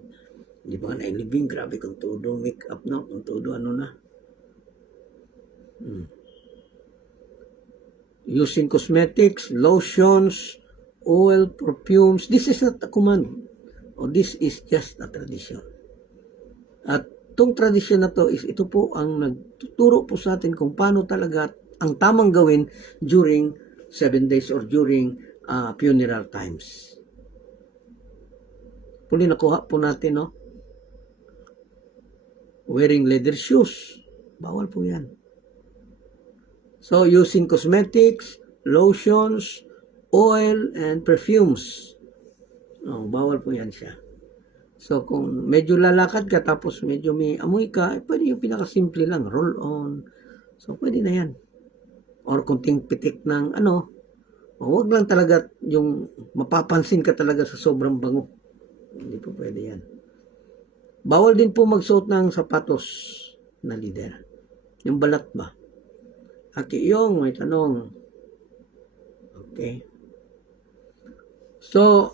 Hindi ba nga nailibing, grabe kung todo make-up na, kung todo ano na. Using cosmetics, lotions, oil, perfumes, this is not a command. This is just a tradition. At itong tradition na to is ito po ang nagtuturo po sa atin kung paano talaga ang tamang gawin during 7 days or during funeral times. Puli nakuha po natin, wearing leather shoes. Bawal po yan. So, using cosmetics, lotions, oil, and perfumes. Bawal po yan siya. So, kung medyo lalakad ka tapos medyo may amoy ka, pwede yung pinakasimple lang, roll on. So, pwede na yan. or kunting pitik ng ano, huwag lang talaga yung mapapansin ka talaga sa sobrang bango. Hindi po pwede yan. Bawal din po magsuot ng sapatos na leather. Yung balat ba? Aki yung may tanong. Okay. So,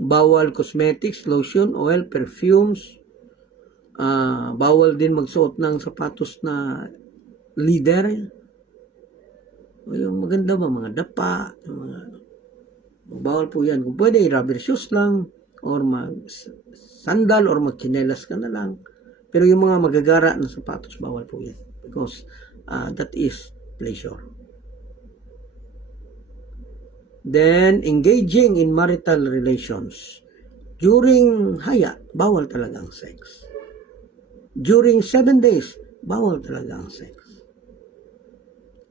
bawal cosmetics, lotion, oil, perfumes. Bawal din magsuot ng sapatos na leather. O yung maganda ba, mga dapa, yung mga, bawal po yan. Kung pwede, rubber shoes lang, or sandal, or magchinelas ka na lang. Pero yung mga magagara ng sapatos, bawal po yan. Because that is pleasure. Then, engaging in marital relations. During haya, bawal talaga ang sex. During 7 days, bawal talaga ang sex.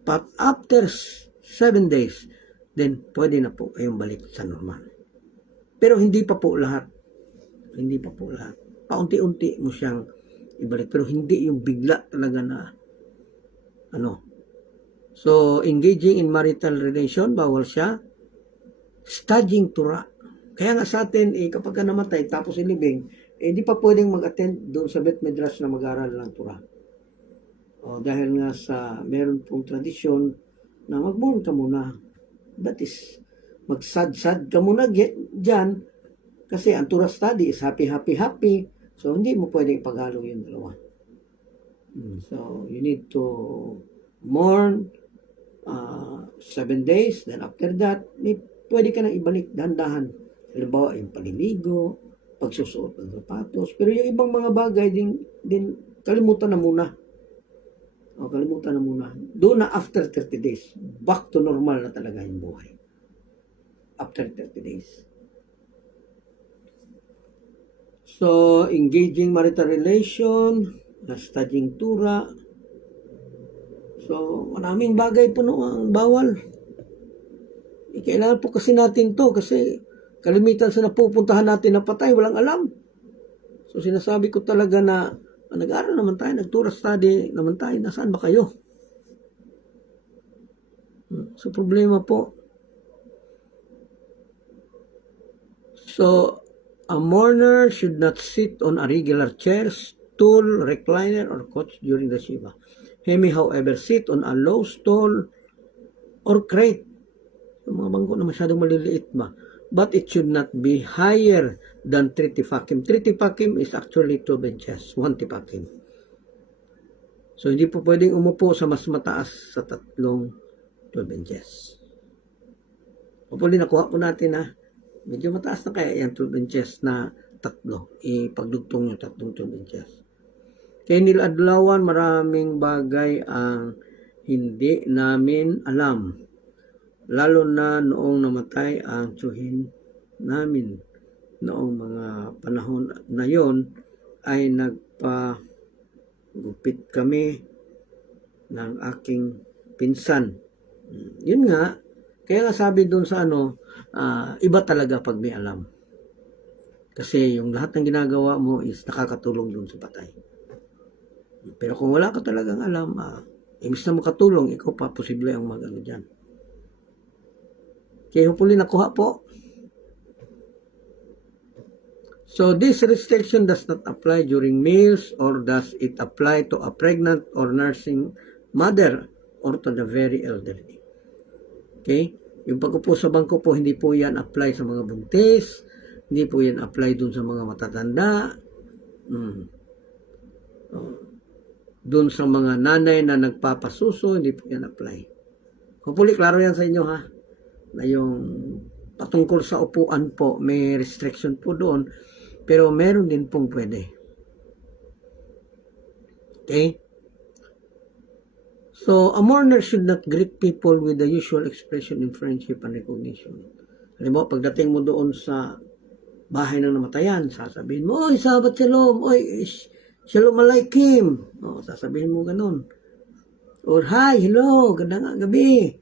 But after 7 days, then pwede na po kayong balik sa normal. Pero hindi pa po lahat. Hindi pa po lahat. Paunti-unti mo siyang ibalik. Pero hindi yung bigla talaga na ano. So, engaging in marital relation, bawal siya. Studying Torah. Kaya nga sa atin, kapag ka namatay, tapos ilibing, hindi pa pwedeng mag-attend doon sa Bet Midrash na mag-aaral ng Torah. Dahil nga sa meron pong tradisyon na mag-mourn ka muna. That is, magsad-sad ka muna dyan kasi ang Torah study is happy, happy, happy. So, hindi mo pwedeng ipaghalo yung dalawa. So, you need to mourn 7 days. Then after that, pwede ka nang ibalik dahan-dahan. Halimbawa, yung paliligo, pagsusuot ng sapatos. Pero yung ibang mga bagay, din kalimutan na muna. Kalimutan na muna. Doon na after 30 days. Back to normal na talaga yung buhay. After 30 days. So, engaging marital relation, studying Torah. So, maraming bagay po ang bawal. Kailangan po kasi natin to kasi kalimitan sa napupuntahan natin na patay, walang alam. So, sinasabi ko talaga na nag-aaral naman tayo, nag-Torah study naman tayo, nasaan ba kayo? So, problema po. So, a mourner should not sit on a regular chair, stool, recliner, or couch during the Shiva. He may, however, sit on a low stool or crate. Yung mga bangko na masyadong maliliit ba? But it should not be higher than 3 tefakim. 3 tefakim is actually 2 benches, 1 tefakim. So, hindi po pwedeng umupo sa mas mataas sa 3 2 benches. Hopefully, nakuha po natin ha. Medyo mataas na kaya yung 2 benches na 3. Ipagdugtong yung 3 2 benches. Kaya niladlawan, maraming bagay ang hindi namin alam. Lalo na noong namatay ang tsuhin namin. Noong mga panahon na yon ay nagpagupit kami ng aking pinsan. Yun nga, kaya nga sabi doon sa iba talaga pag may alam. Kasi yung lahat ng ginagawa mo is nakakatulong doon sa patay. Pero kung wala ka talagang alam, imbis na makatulong, ikaw pa posible ang mag-ano dyan. Kaya hopefully nakuha po. So this restriction does not apply during meals or does it apply to a pregnant or nursing mother or to the very elderly. Okay? Yung pag-upo sa bangko po, hindi po yan apply sa mga buntis, hindi po yan apply dun sa mga matatanda, dun sa mga nanay na nagpapasuso, hindi po yan apply. Hopefully, klaro yan sa inyo ha. Na yung patungkol sa upuan po, may restriction po doon, pero meron din pong pwede. Okay? So, a mourner should not greet people with the usual expression in friendship and recognition. Halimbawa, pagdating mo doon sa bahay ng namatayan, sasabihin mo, oy, Shabbat Shalom, oy, Shalom Alaikum. Sasabihin mo ganun. Or, hi, hello, gandang gabi.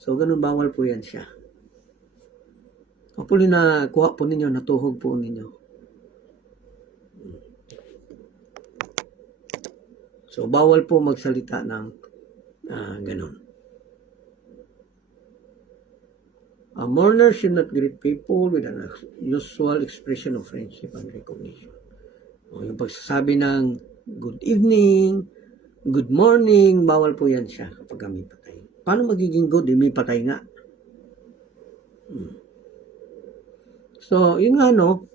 So, ganun, bawal po yan siya. Hopefully na kuha po ninyo, natuhog po ninyo. So, bawal po magsalita ng ganun. A mourner should not greet people with an usual expression of friendship and recognition. Yung pagsasabi ng good evening, good morning, bawal po yan siya kapag may patay. Paano magiging good? May patay nga. So, yun nga, no?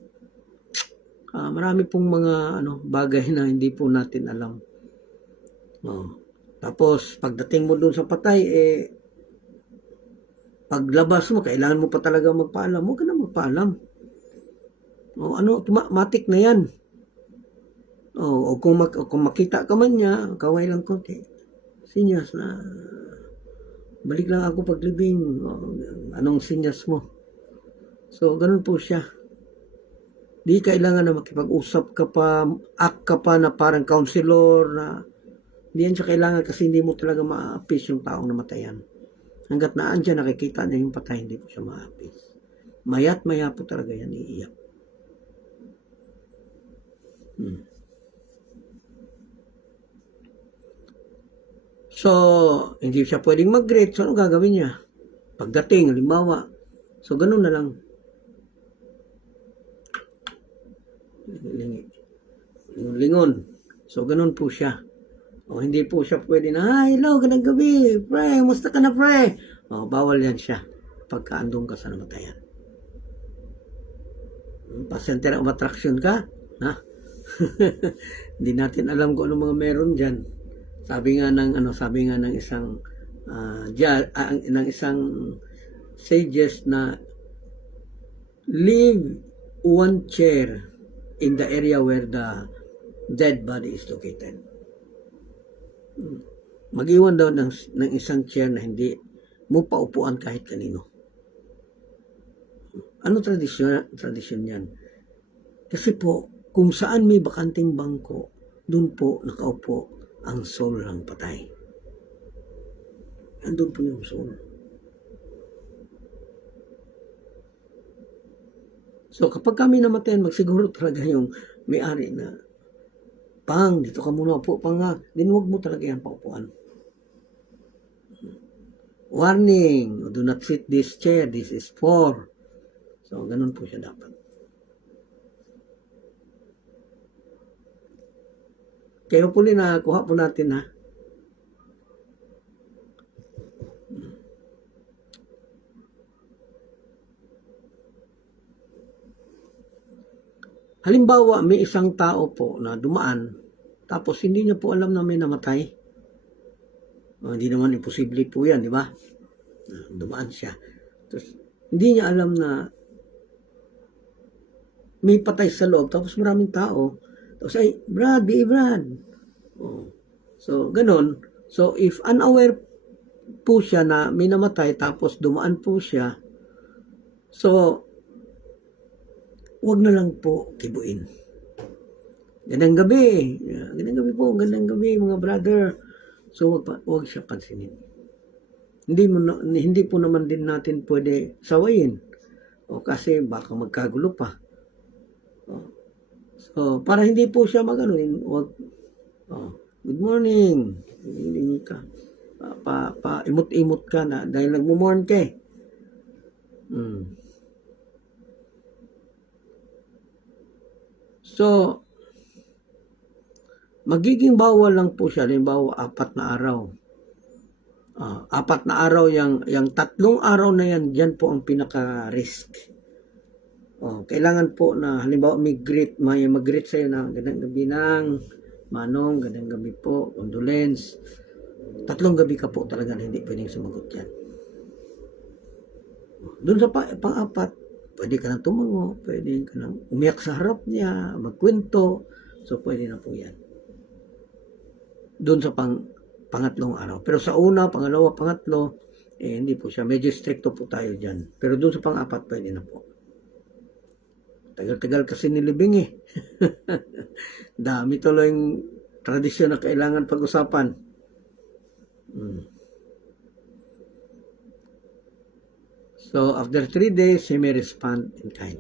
Marami pong mga bagay na hindi po natin alam. Tapos, pagdating mo dun sa patay, paglabas mo, kailangan mo pa talaga magpaalam. Huwag ka na magpaalam. Matik na yan. O kung makita ka man niya, kaway lang konti. Sinyas na, balik lang ako paglibing. Anong sinyas mo? So, ganun po siya. Di kailangan na makipag-usap ka pa, act ka pa na parang counselor na hindi yan siya kailangan kasi hindi mo talaga ma-appease yung taong namatayan. Hanggat naan dyan, nakikita niya yung patay, hindi po siya ma-appease. Maya't maya po talaga yan iiyak. So, hindi siya pwedeng mag-greet. So, ano gagawin niya? Pagdating, halimbawa. So, ganun na lang. Lingon. So, ganun po siya. O, hindi po siya pwede na, hello, ganang gabi, pre, musta ka na, pre? O, bawal yan siya pagka-andong ka sa namatayan. Pa-center of attraction ka? Ha? Hindi natin alam kung ano mga meron dyan. Sabi nga ng isang ng isang sages na leave one chair in the area where the dead body is located. Mag-iwan daw ng isang chair na hindi mo paupuan kahit kanino. Ano tradisyon yan? Kasi po, kung saan may bakanting bangko, doon po nakaupo ang soul ng patay. Andun po yung soul. So, kapag kami namatayan, magsiguro talaga yung may-ari na, Pang, dito ka muna upo, Pang nga. Then, huwag mo talaga yan paupuan. Warning, do not sit this chair, this is for. So, ganun po siya dapat. Kaya po kuha po natin, ha. Halimbawa, may isang tao po na dumaan, tapos hindi niya po alam na may namatay. Hindi naman imposible po yan, di ba? Dumaan siya. Tapos, hindi niya alam na may patay sa loob, tapos maraming tao. Tapos ay, Brad. So, ganun. So, if unaware po siya na may namatay, tapos dumaan po siya, so, wag na lang po kibuin. Gandang gabi mga brother. So, wag siya pansinin. Hindi po naman din natin pwede sawayin. Kasi baka magkagulo pa. So, para hindi po siya wag, good morning. Hindi ka. Imot-imot ka na dahil nagmumorn ka eh. So, magiging bawal lang po siya. Halimbawa, 4 na araw. 4 na araw, yung 3 araw na yan, dyan po ang pinaka-risk. Kailangan po na, halimbawa, may mag-greet sa'yo na, gandang gabi ng Manong, gandang gabi po, condolence. 3 gabi ka po talaga na hindi pwedeng sumagot yan. Doon sa pang-4, pwede ka nang tumango, pwede ka nang umiyak sa harap niya, magkwento. So, pwede na po yan. Doon sa pangatlong araw. Pero sa una, pangalawa, pangatlo, hindi po siya. Medyo stricto po tayo dyan. Pero doon sa pang-4, pwede na po. Tagal-tagal kasi nilibing eh. Dami tuloy yung tradisyon na kailangan pag-usapan. So, after 3 days, he may respond in kind.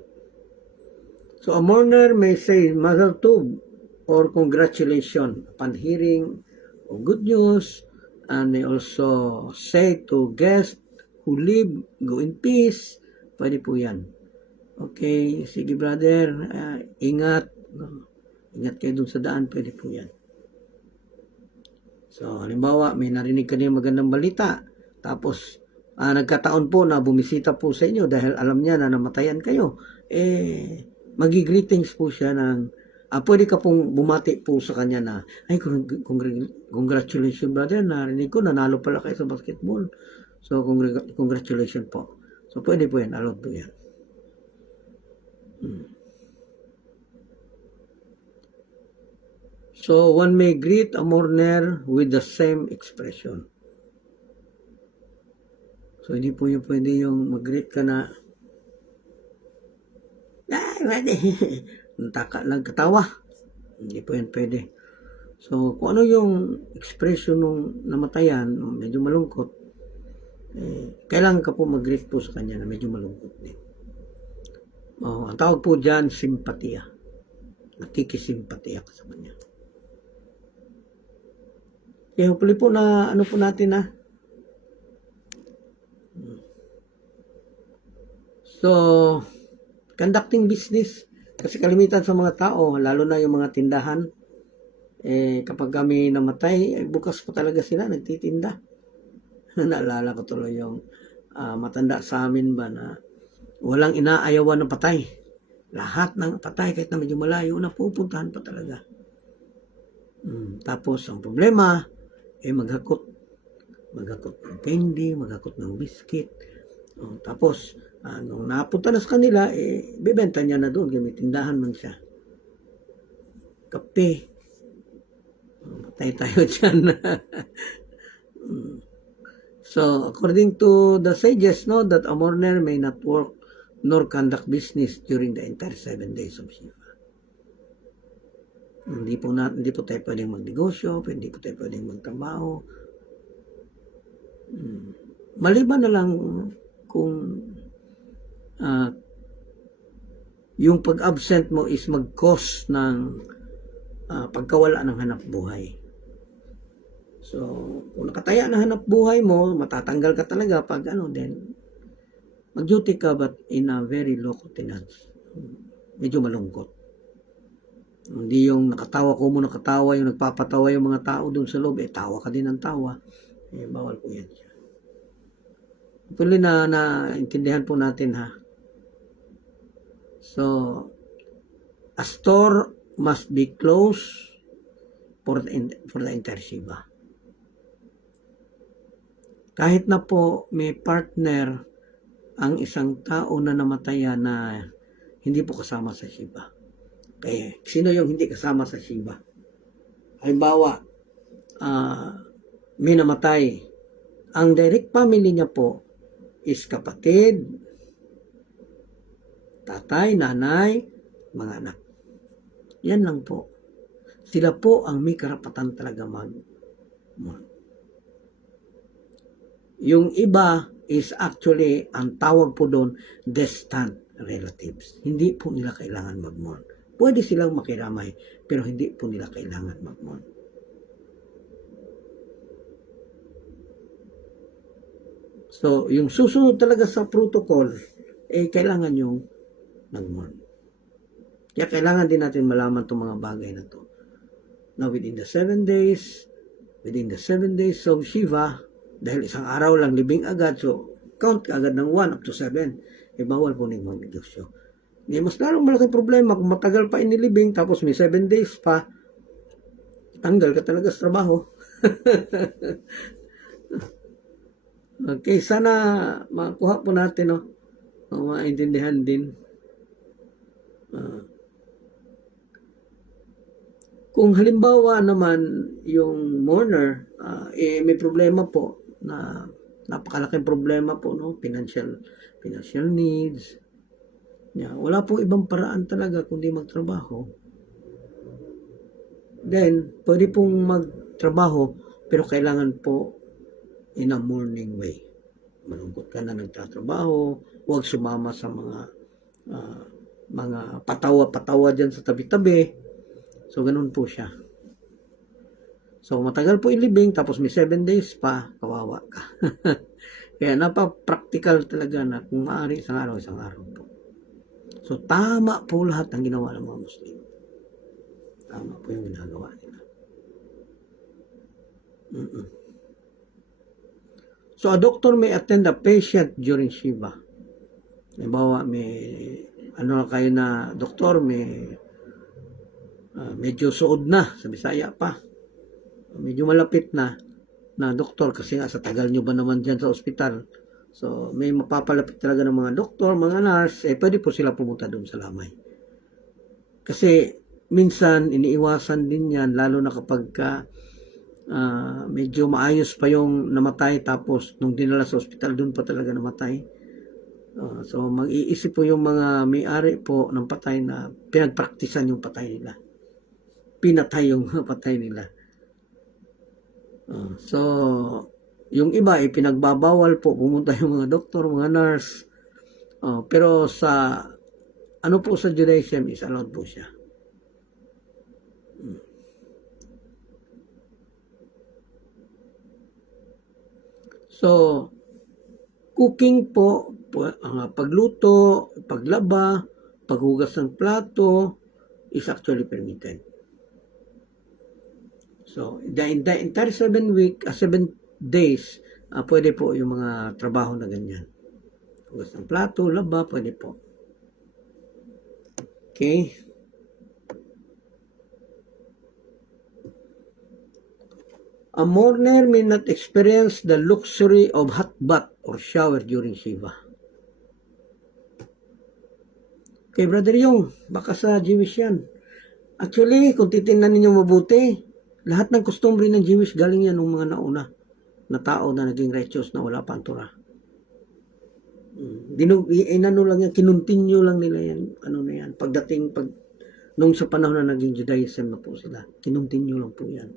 So, a mourner may say, Mazel Tov, or congratulations upon hearing of good news, and may also say to guests who live, go in peace. Pwede po yan. Okay, sige brother, ingat. Ingat kayo dun sa daan, pwede po yan. So, halimbawa, may narinig ka niya magandang balita, tapos, nagkataon po na bumisita po sa inyo dahil alam niya na namatayan kayo, magi-greetings po siya ng, pwede ka pong bumati po sa kanya na, ay, congratulations brother, narinig ko, nanalo pala kayo sa basketball. So, congratulations po. So, pwede po yan, allowed po yan. So, one may greet a mourner with the same expression. So, hindi po yung pwede yung mag-greet ka na, pwede. Lang katawa. Hindi po yan pwede. So, kung ano yung expression nung namatayan, medyo malungkot, kailangan ka po mag-greet po sa kanya na medyo malungkot din. Ang tawag po dyan, simpatiya. Nakikisimpatiya ka sa kanya. Kaya hopefully po na ano po natin na. So, conducting business. Kasi kalimitan sa mga tao, lalo na yung mga tindahan, kapag kami namatay, bukas pa talaga sila, nagtitinda. Naalala ko tuloy yung matanda sa amin ba na walang inaayawan ng patay. Lahat ng patay, kahit na medyo malayo, napupuntahan pa talaga. Tapos, ang problema, maghakot ng candy, maghakot ng biscuit. Tapos, nung napunta na sa kanila, bibenta niya na doon, gamitindahan man siya. Kape. Patay tayo dyan. So, according to the sages, no, that a mourner may not work nor conduct business during the entire 7 days of Shiva. Hindi po tayo pwedeng magnegosyo, hindi po tayo pwedeng magtrabaho. Maliban na lang kung yung pag-absent mo is mag-cause ng pagkawala ng hanap buhay. So, kung nakataya na hanap buhay mo, matatanggal ka talaga pag then mag-duty ka but in a very low maintenance. Medyo malungkot. Hindi yung nakatawa yung nagpapatawa yung mga tao doon sa loob, tawa ka din ng tawa. Bawal po yan siya. Tuloy na intindihan po natin ha. So, a store must be closed for the entire Shiva. Kahit na po may partner ang isang tao na namatayan na hindi po kasama sa Shiva. Kaya, sino yung hindi kasama sa Shiva? Halimbawa, may namatay. Ang direct family niya po is kapatid, tatay, nanay, mga anak. Yan lang po. Sila po ang may karapatan talaga mag-mourn. Yung iba is actually, ang tawag po doon, distant relatives. Hindi po nila kailangan mag-mourn. Pwede silang makiramay, pero hindi po nila kailangan mag-mourn. So, yung susunod talaga sa protocol, kailangan yung mag-mourn. Kaya kailangan din natin malaman itong mga bagay na to. Now, within the 7 days of Shiva, dahil isang araw lang libing agad, so count ka agad ng 1 up to 7, bawal po nang magnegosyo. Mas lalong malaking problema kung matagal pa inilibing, tapos may 7 days pa, tanggal ka talaga sa trabaho. Okay, sana makuha po natin, no? Maintindihan din. Kung halimbawa naman yung mourner, may problema po na napakalaking problema po, no? Financial needs. Wala pong ibang paraan talaga kundi magtrabaho. Then, pwede pong magtrabaho, pero kailangan po in a mourning way. Malungkot ka na nagtatrabaho, huwag sumama sa mga patawa-patawa dyan sa tabi-tabi. So, ganun po siya. So, matagal po ilibing, tapos may 7 days pa, kawawa ka. Kaya napaka-practical talaga na kung maaari isang araw po. So tama po lahat ng ginawa ng mga Muslim. Tama po yung ginagawa nila. So a doctor may attend a patient during Shiva. Halimbawa, kayo na doktor, medyo suod na, sa Bisaya pa. Medyo malapit na doktor kasi nga sa tagal nyo ba naman dyan sa ospital. So, may mapapalapit talaga ng mga doktor, mga nurse, pwede po sila pumunta doon sa lamay. Kasi, minsan, iniiwasan din yan, lalo na kapag medyo maayos pa yung namatay, tapos nung dinala sa ospital, doon pa talaga namatay. So, mag-iisip po yung mga may-ari po ng patay na pinagpraktisan yung patay nila. Pinatay yung patay nila. So, yung iba pinagbabawal po pumunta yung mga doktor, mga nurse. Pero sa po sa Judaism is allowed po siya. So, cooking po, pagluto, paglaba, paghugas ng plato is actually permitted. So, the entire 7 days, pwede po yung mga trabaho na ganyan. Hugas ng plato, laba, pwede po. Okay. A mourner may not experience the luxury of hot bath or shower during Shiva. Okay, Brother Yung, baka sa Jewish yan. Actually, kung titingnan ninyo mabuti, lahat ng customary ng Jewish galing yan ng mga nauna na tao na naging righteous na wala pa ang Torah. Kinuntinue lang nila yan, nung sa panahon na naging Judaism na po sila, kinuntinue lang po yan.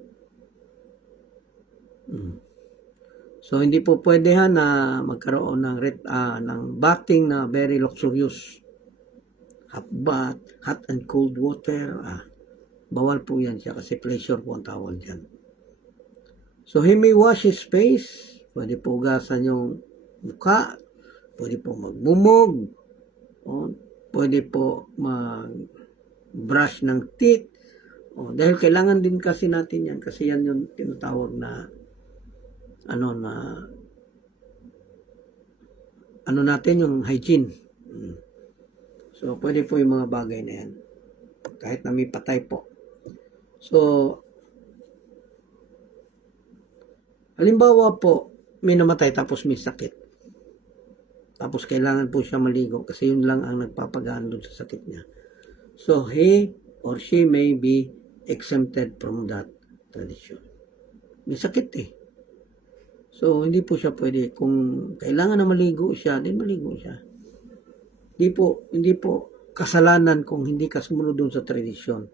So, hindi po pwede na magkaroon ng bathing na very luxurious. Hot bath, hot and cold water, bawal po yan siya kasi pleasure po ang tawag dyan. So, he may wash his face, pwede po hugasan yung mukha, pwede po magbumog, pwede po mag-brush ng teeth, dahil kailangan din kasi natin yan, kasi yan yung tinatawag na natin yung hygiene. So, pwede po yung mga bagay na yan, kahit na may patay po. So, halimbawa po, may namatay tapos may sakit. Tapos kailangan po siya maligo kasi yun lang ang nagpapagaan doon sa sakit niya. So, he or she may be exempted from that tradition. May sakit So, hindi po siya pwede. Kung kailangan na maligo siya, din maligo siya. Hindi po kasalanan kung hindi ka sumunod doon sa tradisyon.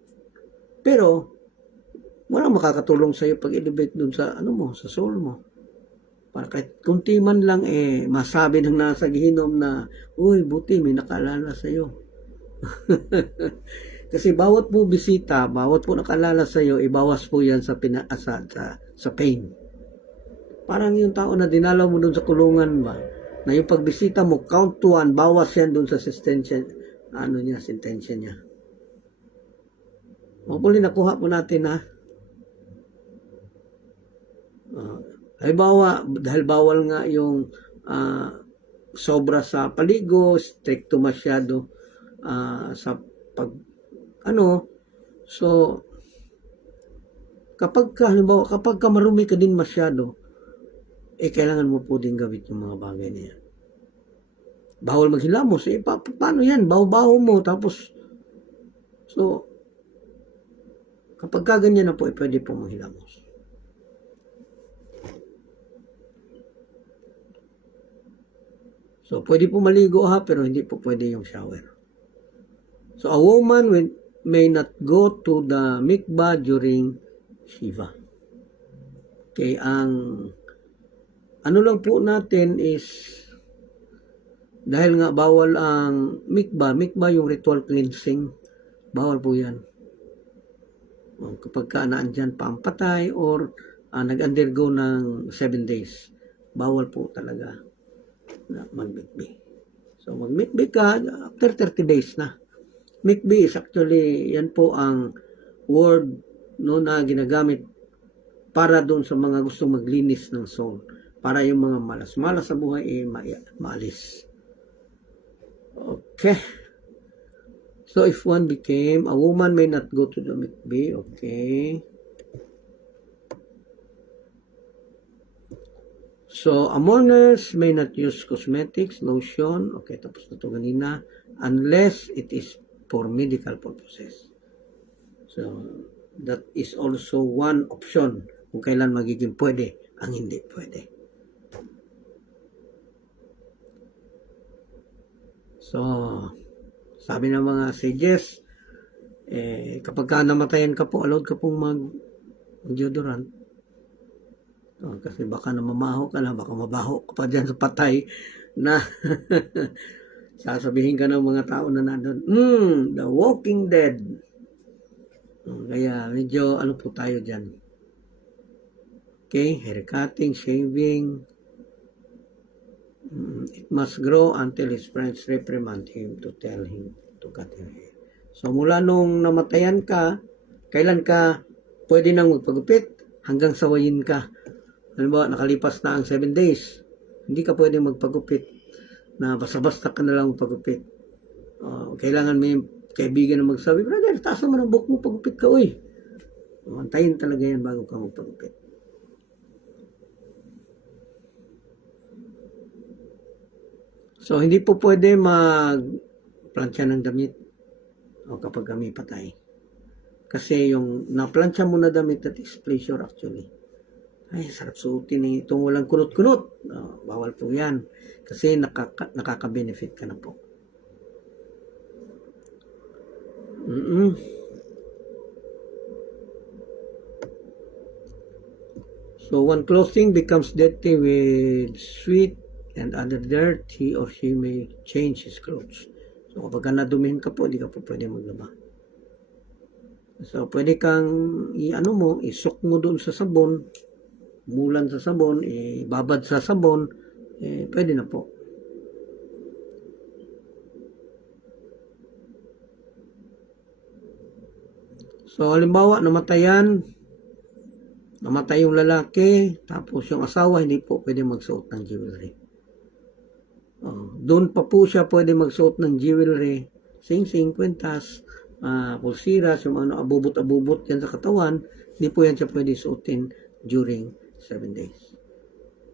Pero, walang makakatulong sa iyo pag elevate doon sa sa soul mo. Para kahit kunti man lang masabi ng nasa gihinom na, uy, buti may nakaalala sa iyo. Kasi bawat po bisita, bawat po nakaalala sa iyo, ibawas po yan sa pain. Parang yung tao na dinalaw mo doon sa kulungan ba, na yung pagbisita mo, count to 1, bawas yan doon sa sentensya niya. Hopefully, nakuha po natin dahil bawal nga yung sobra sa paligo, stricto masyado sa so kapag ka marumi ka din masyado, kailangan mo po din gawin yung mga bagay na yan. Bawal maghilamos, paano yan? Baho-baho mo, tapos so kapag ganyan na po, pwede po maghilamos. So, pwede po maligo pero hindi po pwede yung shower. So, a woman may not go to the mikvah during Shiva. Okay, ang lang po natin is, dahil nga bawal ang mikvah yung ritual cleansing, bawal po yan. Kapag naandyan pa ang patay or nag-undergo ng 7 days, bawal po talaga. na mag-mikbi. So mag-mikbi ka after 30 days na. Mikbi is actually, yan po ang word no, na ginagamit para doon sa mga gustong maglinis ng soul. Para yung mga malas-malas sa buhay maalis. Okay. So if one became, a woman may not go to the mikbi. Okay. So, a mourners may not use cosmetics, lotion, okay, tapos na ito kanina, unless it is for medical purposes. So, that is also one option kung kailan magiging pwede, ang hindi pwede. So, sabi ng mga sages, kapag ka namatayan ka po, allowed ka pong mag-deodorant. Kasi baka namamaho ka na, baka mabaho ka pa dyan sa patay na sasabihin ka ng mga tao na nandun, The Walking Dead. Kaya medyo ano po tayo dyan. Okay, hair cutting, shaving. It must grow until his friends reprimand him to tell him to cut your hair. So mula nung namatayan ka, kailan ka pwede nang magpagupit? Hanggang sawayin ka. Halimbawa, nakalipas na ang 7 days, hindi ka pwede magpagupit na basta-basta ka na lang magpagupit. Kailangan may kaibigan na magsabi, brother, taas naman ang buhok mo, pagupit ka, uy. Mantayin talaga yan bago ka magpagupit. So, hindi po pwede mag-plancha ng damit kapag kami patay. Kasi yung na-plancha mo na damit, that is pleasure actually. Ay, sarap suotin eh. Itong walang kunot-kunot. Bawal po yan. Kasi nakaka-benefit ka na po. So, when clothing becomes dirty with sweat and other dirt, he or she may change his clothes. So, kapag nadumihin ka po, di ka po pwede maglaba. So, pwede kang isok mo doon sa sabon, mulan sa sabon, babad sa sabon, pwede na po. So, halimbawa, namatay yung lalaki, tapos yung asawa, hindi po pwede magsuot ng jewelry. Doon pa po siya pwede magsuot ng jewelry, sing-sing, kwintas, pulsiras, yung abubot-abubot yan sa katawan, hindi po yan siya pwede suotin during 7 days.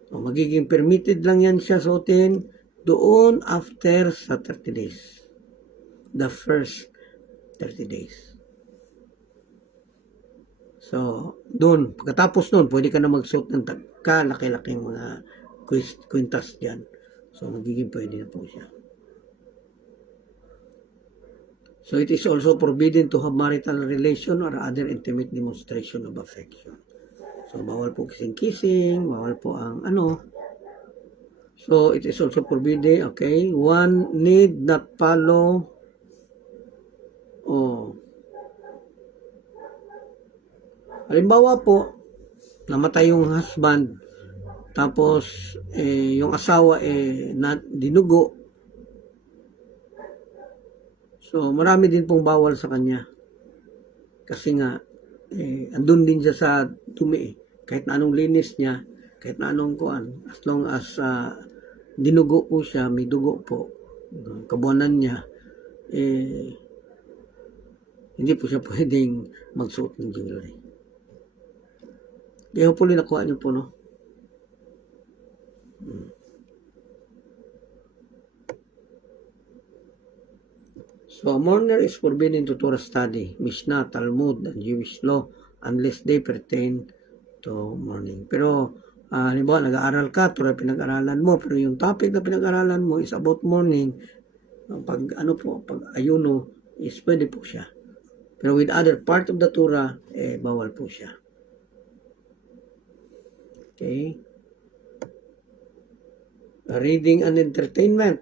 So, magiging permitted lang yan siya suotin doon after sa 30 days. The first 30 days. So, doon, pagkatapos doon, pwede ka na magsuot ng laki-laking mga kwintas dyan. So, magiging pwede na po siya. So, it is also forbidden to have marital relation or other intimate demonstration of affection. So, bawal po kissing-kissing, bawal po ang So, it is also forbidden, okay? One need not follow, halimbawa po, namatay yung husband, tapos, yung asawa, dinugo. So, marami din pong bawal sa kanya. Kasi nga, andun din siya sa dumi. Kahit na anong linis niya, kahit na anong kuan, as long as dinugo po siya, may dugo po, kabuanan niya, hindi po siya pwedeng magsuot ng jewelry. Kaya hopefully nakuha niyo po, no? So, a mourner is forbidden to Torah study, Mishnah, Talmud, and Jewish law unless they pertain to mourning. Pero, halimbawa, nag-aaral ka, Torah pinag-aralan mo, pero yung topic na pinag-aralan mo is about mourning. Pag ayuno, is pwede po siya. Pero with other part of the Torah, bawal po siya. Okay? Reading and entertainment.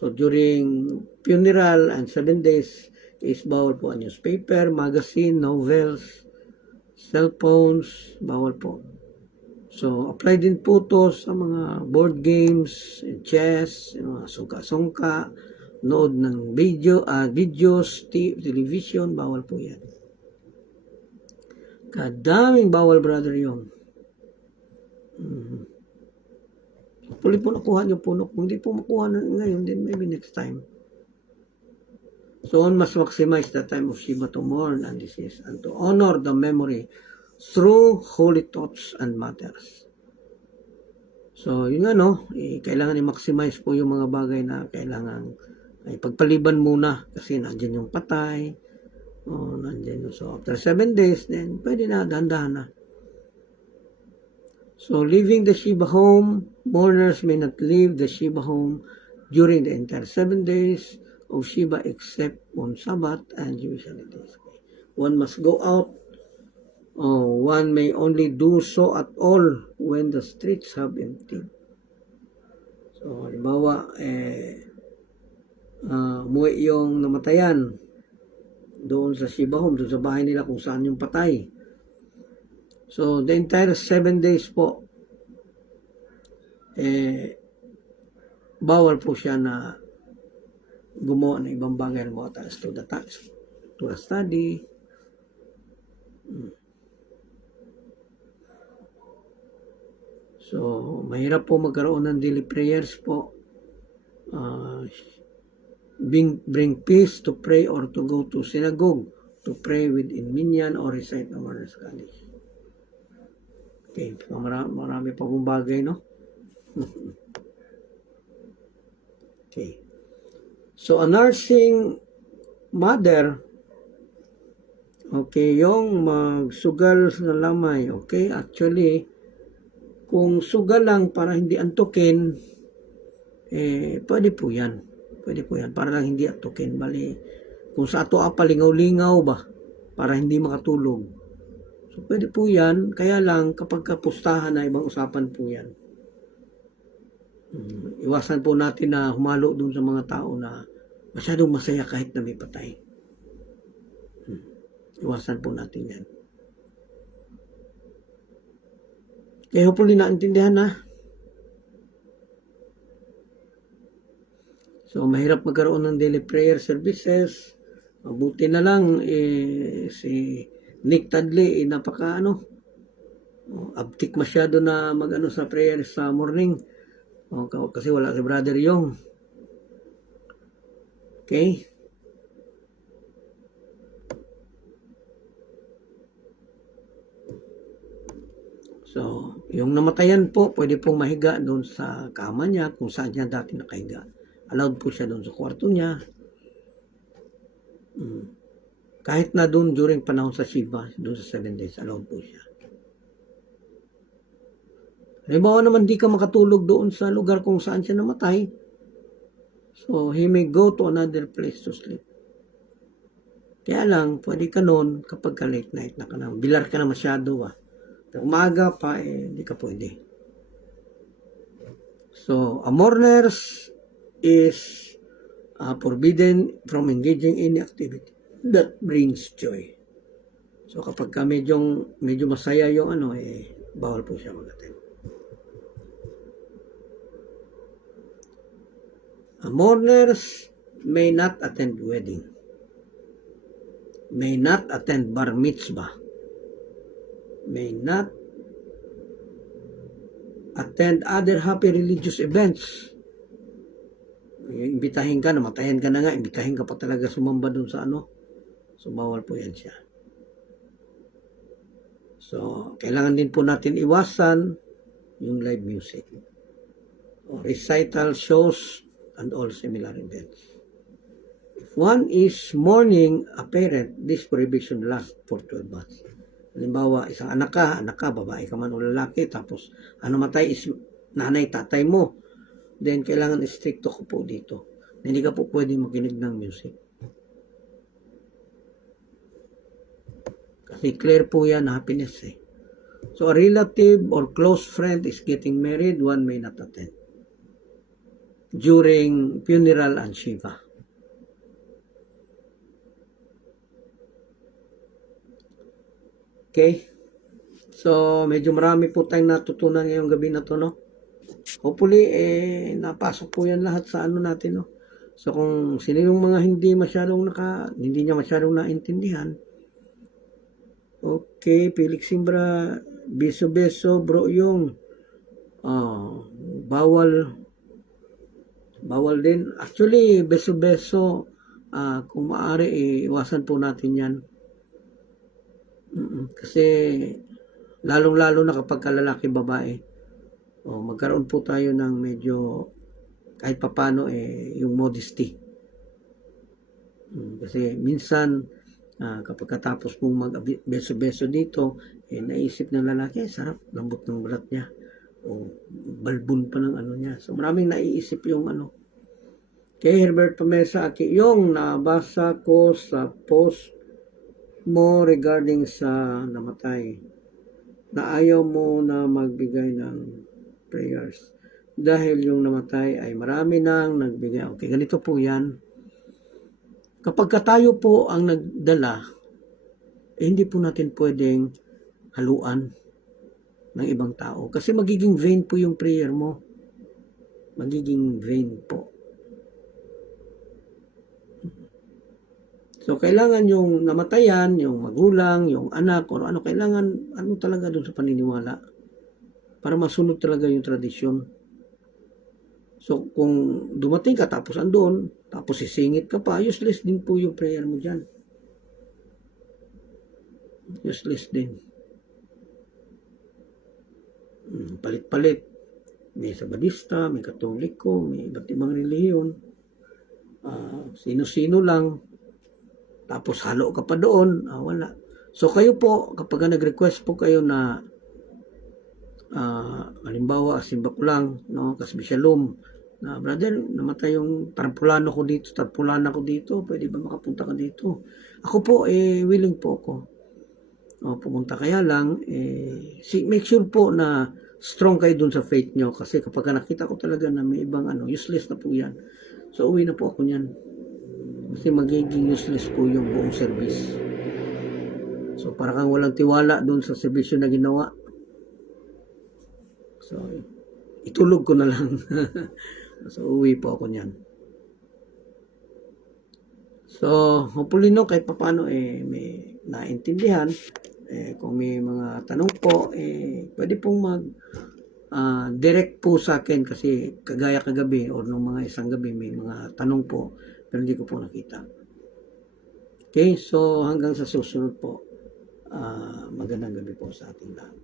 So during funeral and 7 days is bawal po ang newspaper, magazine, novels, cellphones, bawal po. So, apply din po to sa mga board games, chess, yung mga sungka-sungka, nood ng videos, television, bawal po yan. Kadaming bawal, Brother Yong. Hopefully po nakuha niyo po. Kung hindi po makuha na ngayon, then maybe next time. So, on must maximize the time of Shiva to mourn and decease and to honor the memory through holy thoughts and matters. So, yun nga, no? Kailangan i-maximize po yung mga bagay na kailangan ay pagpaliban muna kasi nandiyan yung patay. Nandiyan yung, so, after 7 days, then pwede na, dahan-dahan na. So, leaving the Shiva home, mourners may not leave the Shiva home during the entire 7 days of Shiva except on Sabbath and Jewish holidays. One must go out. One may only do so at all when the streets have emptied. So, halimbawa, umuwi yung namatayan doon sa Shiva home, doon sa bahay nila kung saan yung patay. So, the entire 7 days po, bawal po siya na gumawa ng ibang bagay na mga taas to the study. So, mahirap po magkaroon ng daily prayers po. Bring peace to pray or to go to synagogue to pray within minyan or recite the Mourner's Kaddish. Okay, so marami pa pong bagay, no? Okay. So, a nursing mother, okay, yung magsugal sa lamay, okay, actually, kung sugal lang para hindi antukin, pwede po yan. Pwede po yan, para lang hindi antukin. Bali, kung sa ato palingaw-lingaw ba, para hindi makatulog. So, pwede po yan, kaya lang kapag kapustahan na, ibang usapan po yan. Iwasan po natin na humalo dun sa mga tao na masyadong masaya kahit na may patay. Iwasan po natin yan. Kaya hopefully naintindihan na. So, mahirap magkaroon ng daily prayer services. Mabuti na lang, si Nick Tadley, abtik masyado na sa prayer sa morning. Kasi wala si Brother Yong. Okay? So, yung namatayan po, pwede pong mahiga doon sa kama niya, kung saan niya dati nakahiga. Allowed po siya doon sa kwarto niya. Kahit na doon during panahon sa Shiva, doon sa 7 days, allowed po siya. Halimbawa naman di ka makatulog doon sa lugar kung saan siya namatay, so he may go to another place to sleep. Kaya lang, pwede ka noon kapag ka late night na ka na, bilar ka na masyado umaga pa, hindi ka pwede. So, a mourners is forbidden from engaging in activity that brings joy. So, kapag ka medyo masaya yung bawal po siya mag-attend. Mourners may not attend wedding, may not attend bar mitzvah, may not attend other happy religious events. Imbitahin ka, namatayan ka na nga, imbitahin ka pa talaga sumamba dun sa so bawal po yan siya. So, kailangan din po natin iwasan yung live music or recital shows and all similar events. If one is mourning a parent, this prohibition lasts for 12 months. Halimbawa, isang anak ka, babae ka man o lalaki, tapos namatay is nanay, tatay mo, then kailangan stricto ko po dito. Hindi ka po pwede makinig ng music. Kasi clear po yan, happiness So, a relative or close friend is getting married, one may not attend during funeral and Shiva. Okay? So, medyo marami po tayong natutunan ngayong gabi na to, no? Hopefully, napasok po yan lahat sa ano natin, no? So, kung sino yung mga hindi niya masyadong naintindihan, okay, Felix Simbra, beso-beso, bro, yung, bawal din. Actually, beso-beso, kung maaari, iwasan po natin yan. Kasi, lalong-lalo na kapag lalaki babae, magkaroon po tayo ng medyo kahit papano yung modesty. Kasi minsan kapag katapos mong mag-beso-beso dito, naisip ng lalaki, sarap, lambot ng balat niya. O balbon pa ng ano niya. So maraming naiisip yung ano. Kay Herbert Pamesa, yung nabasa ko sa post mo regarding sa namatay, na ayaw mo na magbigay ng prayers dahil yung namatay ay marami nang nagbigay. Okay, ganito po yan. Kapag tayo po ang nagdala, hindi po natin pwedeng haluan ng ibang tao. Kasi magiging vain po yung prayer mo. Magiging vain po. So, kailangan yung namatayan, yung magulang, yung anak, o ano, kailangan ano talaga doon sa paniniwala para masunod talaga yung tradisyon. So, kung dumating ka tapos andun, tapos sisingit ka pa, useless din po yung prayer mo dyan. Useless din. Palit-palit. May Sabadista, may Katoliko, may iba't ibang relihiyon. Sino-sino lang. Tapos halo ka pa doon, wala. So kayo po, kapag nag-request po kayo na halimbawa, simba ko lang, no, kasbi shalom, na brother, namatay yung tarpulana ko dito, pwede ba makapunta ka dito? Ako po, willing po ako. Pumunta kaya lang, make sure po na strong kayo dun sa faith nyo, kasi kapag nakita ko talaga na may ibang useless na po yan, so uwi na po ako niyan. Kasi magiging useless po yung buong service. So, parang kang walang tiwala doon sa servisyo na ginawa. So, itulog ko na lang. So, uwi po ako niyan. So, hopefully no, kahit paano may naintindihan. Kung may mga tanong po, pwede pong direct po sa akin kasi kagaya kagabi o nung mga isang gabi may mga tanong po pero hindi ko po nakita. Okay, so hanggang sa susunod po, magandang gabi po sa ating lahat.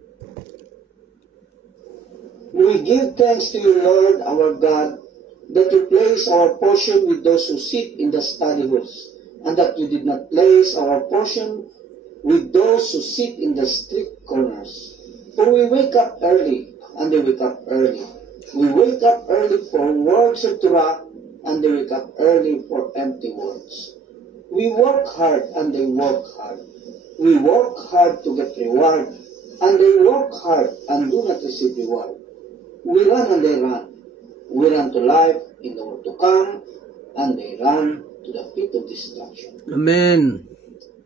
We give thanks to you, Lord, our God, that you place our portion with those who sit in the study halls, and that you did not place our portion with those who sit in the street corners. For we wake up early, and they wake up early. We wake up early for words of Torah, and they wake up early for empty words. We work hard, and they work hard. We work hard to get reward, and they work hard and do not receive reward. We run and they run. We run to life in the world to come, and they run to the pit of destruction. Amen.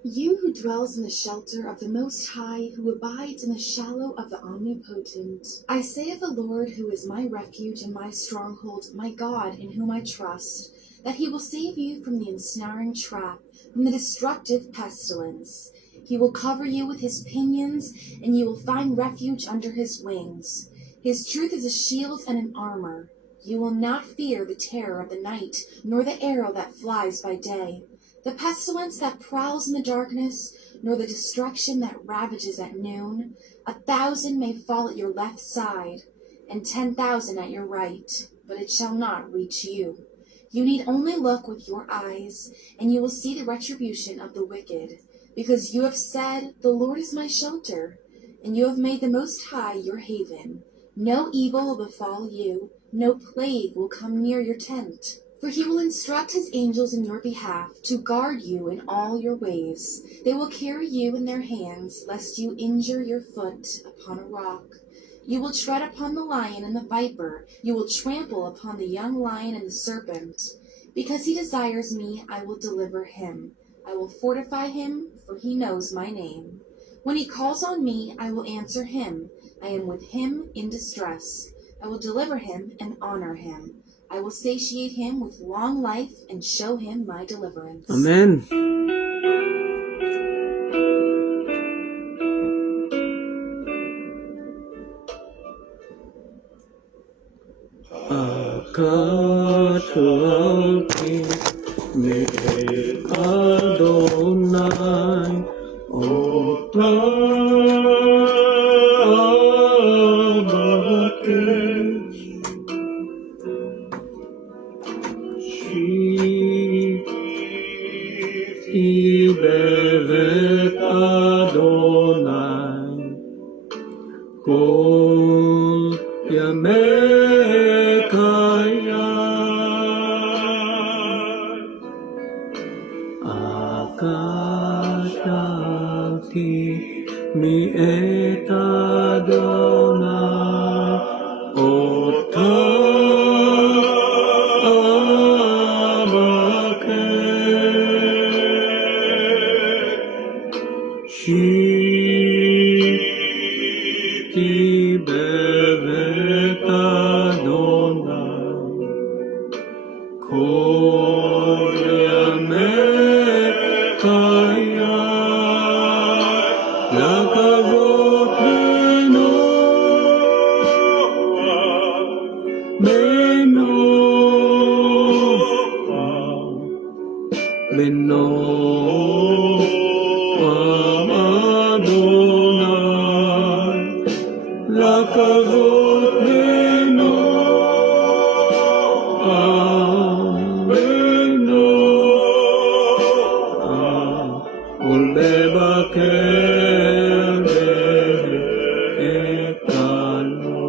You who dwells in the shelter of the Most High, who abides in the shadow of the Omnipotent. I say of the Lord, who is my refuge and my stronghold, my God, in whom I trust, that he will save you from the ensnaring trap, from the destructive pestilence. He will cover you with his pinions, and you will find refuge under his wings. His truth is a shield and an armor. You will not fear the terror of the night, nor the arrow that flies by day, the pestilence that prowls in the darkness, nor the destruction that ravages at noon. 1,000 may fall at your left side, and 10,000 at your right, but it shall not reach you. You need only look with your eyes, and you will see the retribution of the wicked, because you have said, the Lord is my shelter, and you have made the Most High your haven. No evil will befall you, no plague will come near your tent. For he will instruct his angels in your behalf to guard you in all your ways. They will carry you in their hands, lest you injure your foot upon a rock. You will tread upon the lion and the viper. You will trample upon the young lion and the serpent. Because he desires me, I will deliver him. I will fortify him, for he knows my name. When he calls on me, I will answer him. I am with him in distress. I will deliver him and honor him. I will satiate him with long life and show him my deliverance. Amen. Akatsualti me Adonai Otabakesh Ibevet Adonai Kol Yamekayai Akashanti Mi Et Adonai Otabakesh Bevet Adonai Kol Yamekayai Lakavot Benoam Adonai Lakavot Benoam Ulbebaker Ekano.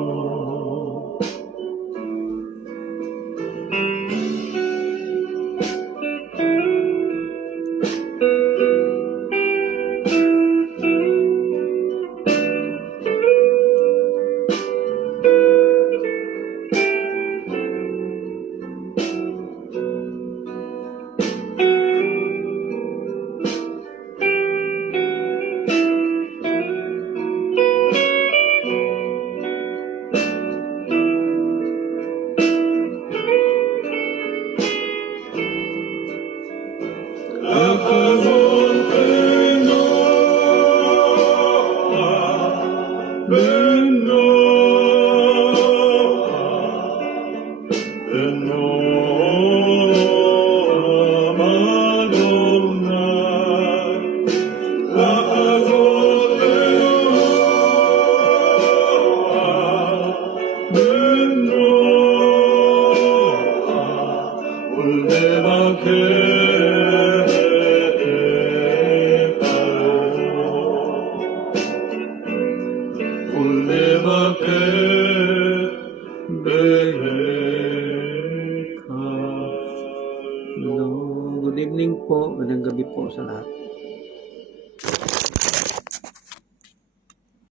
Good evening po, magandang gabi po sa lahat.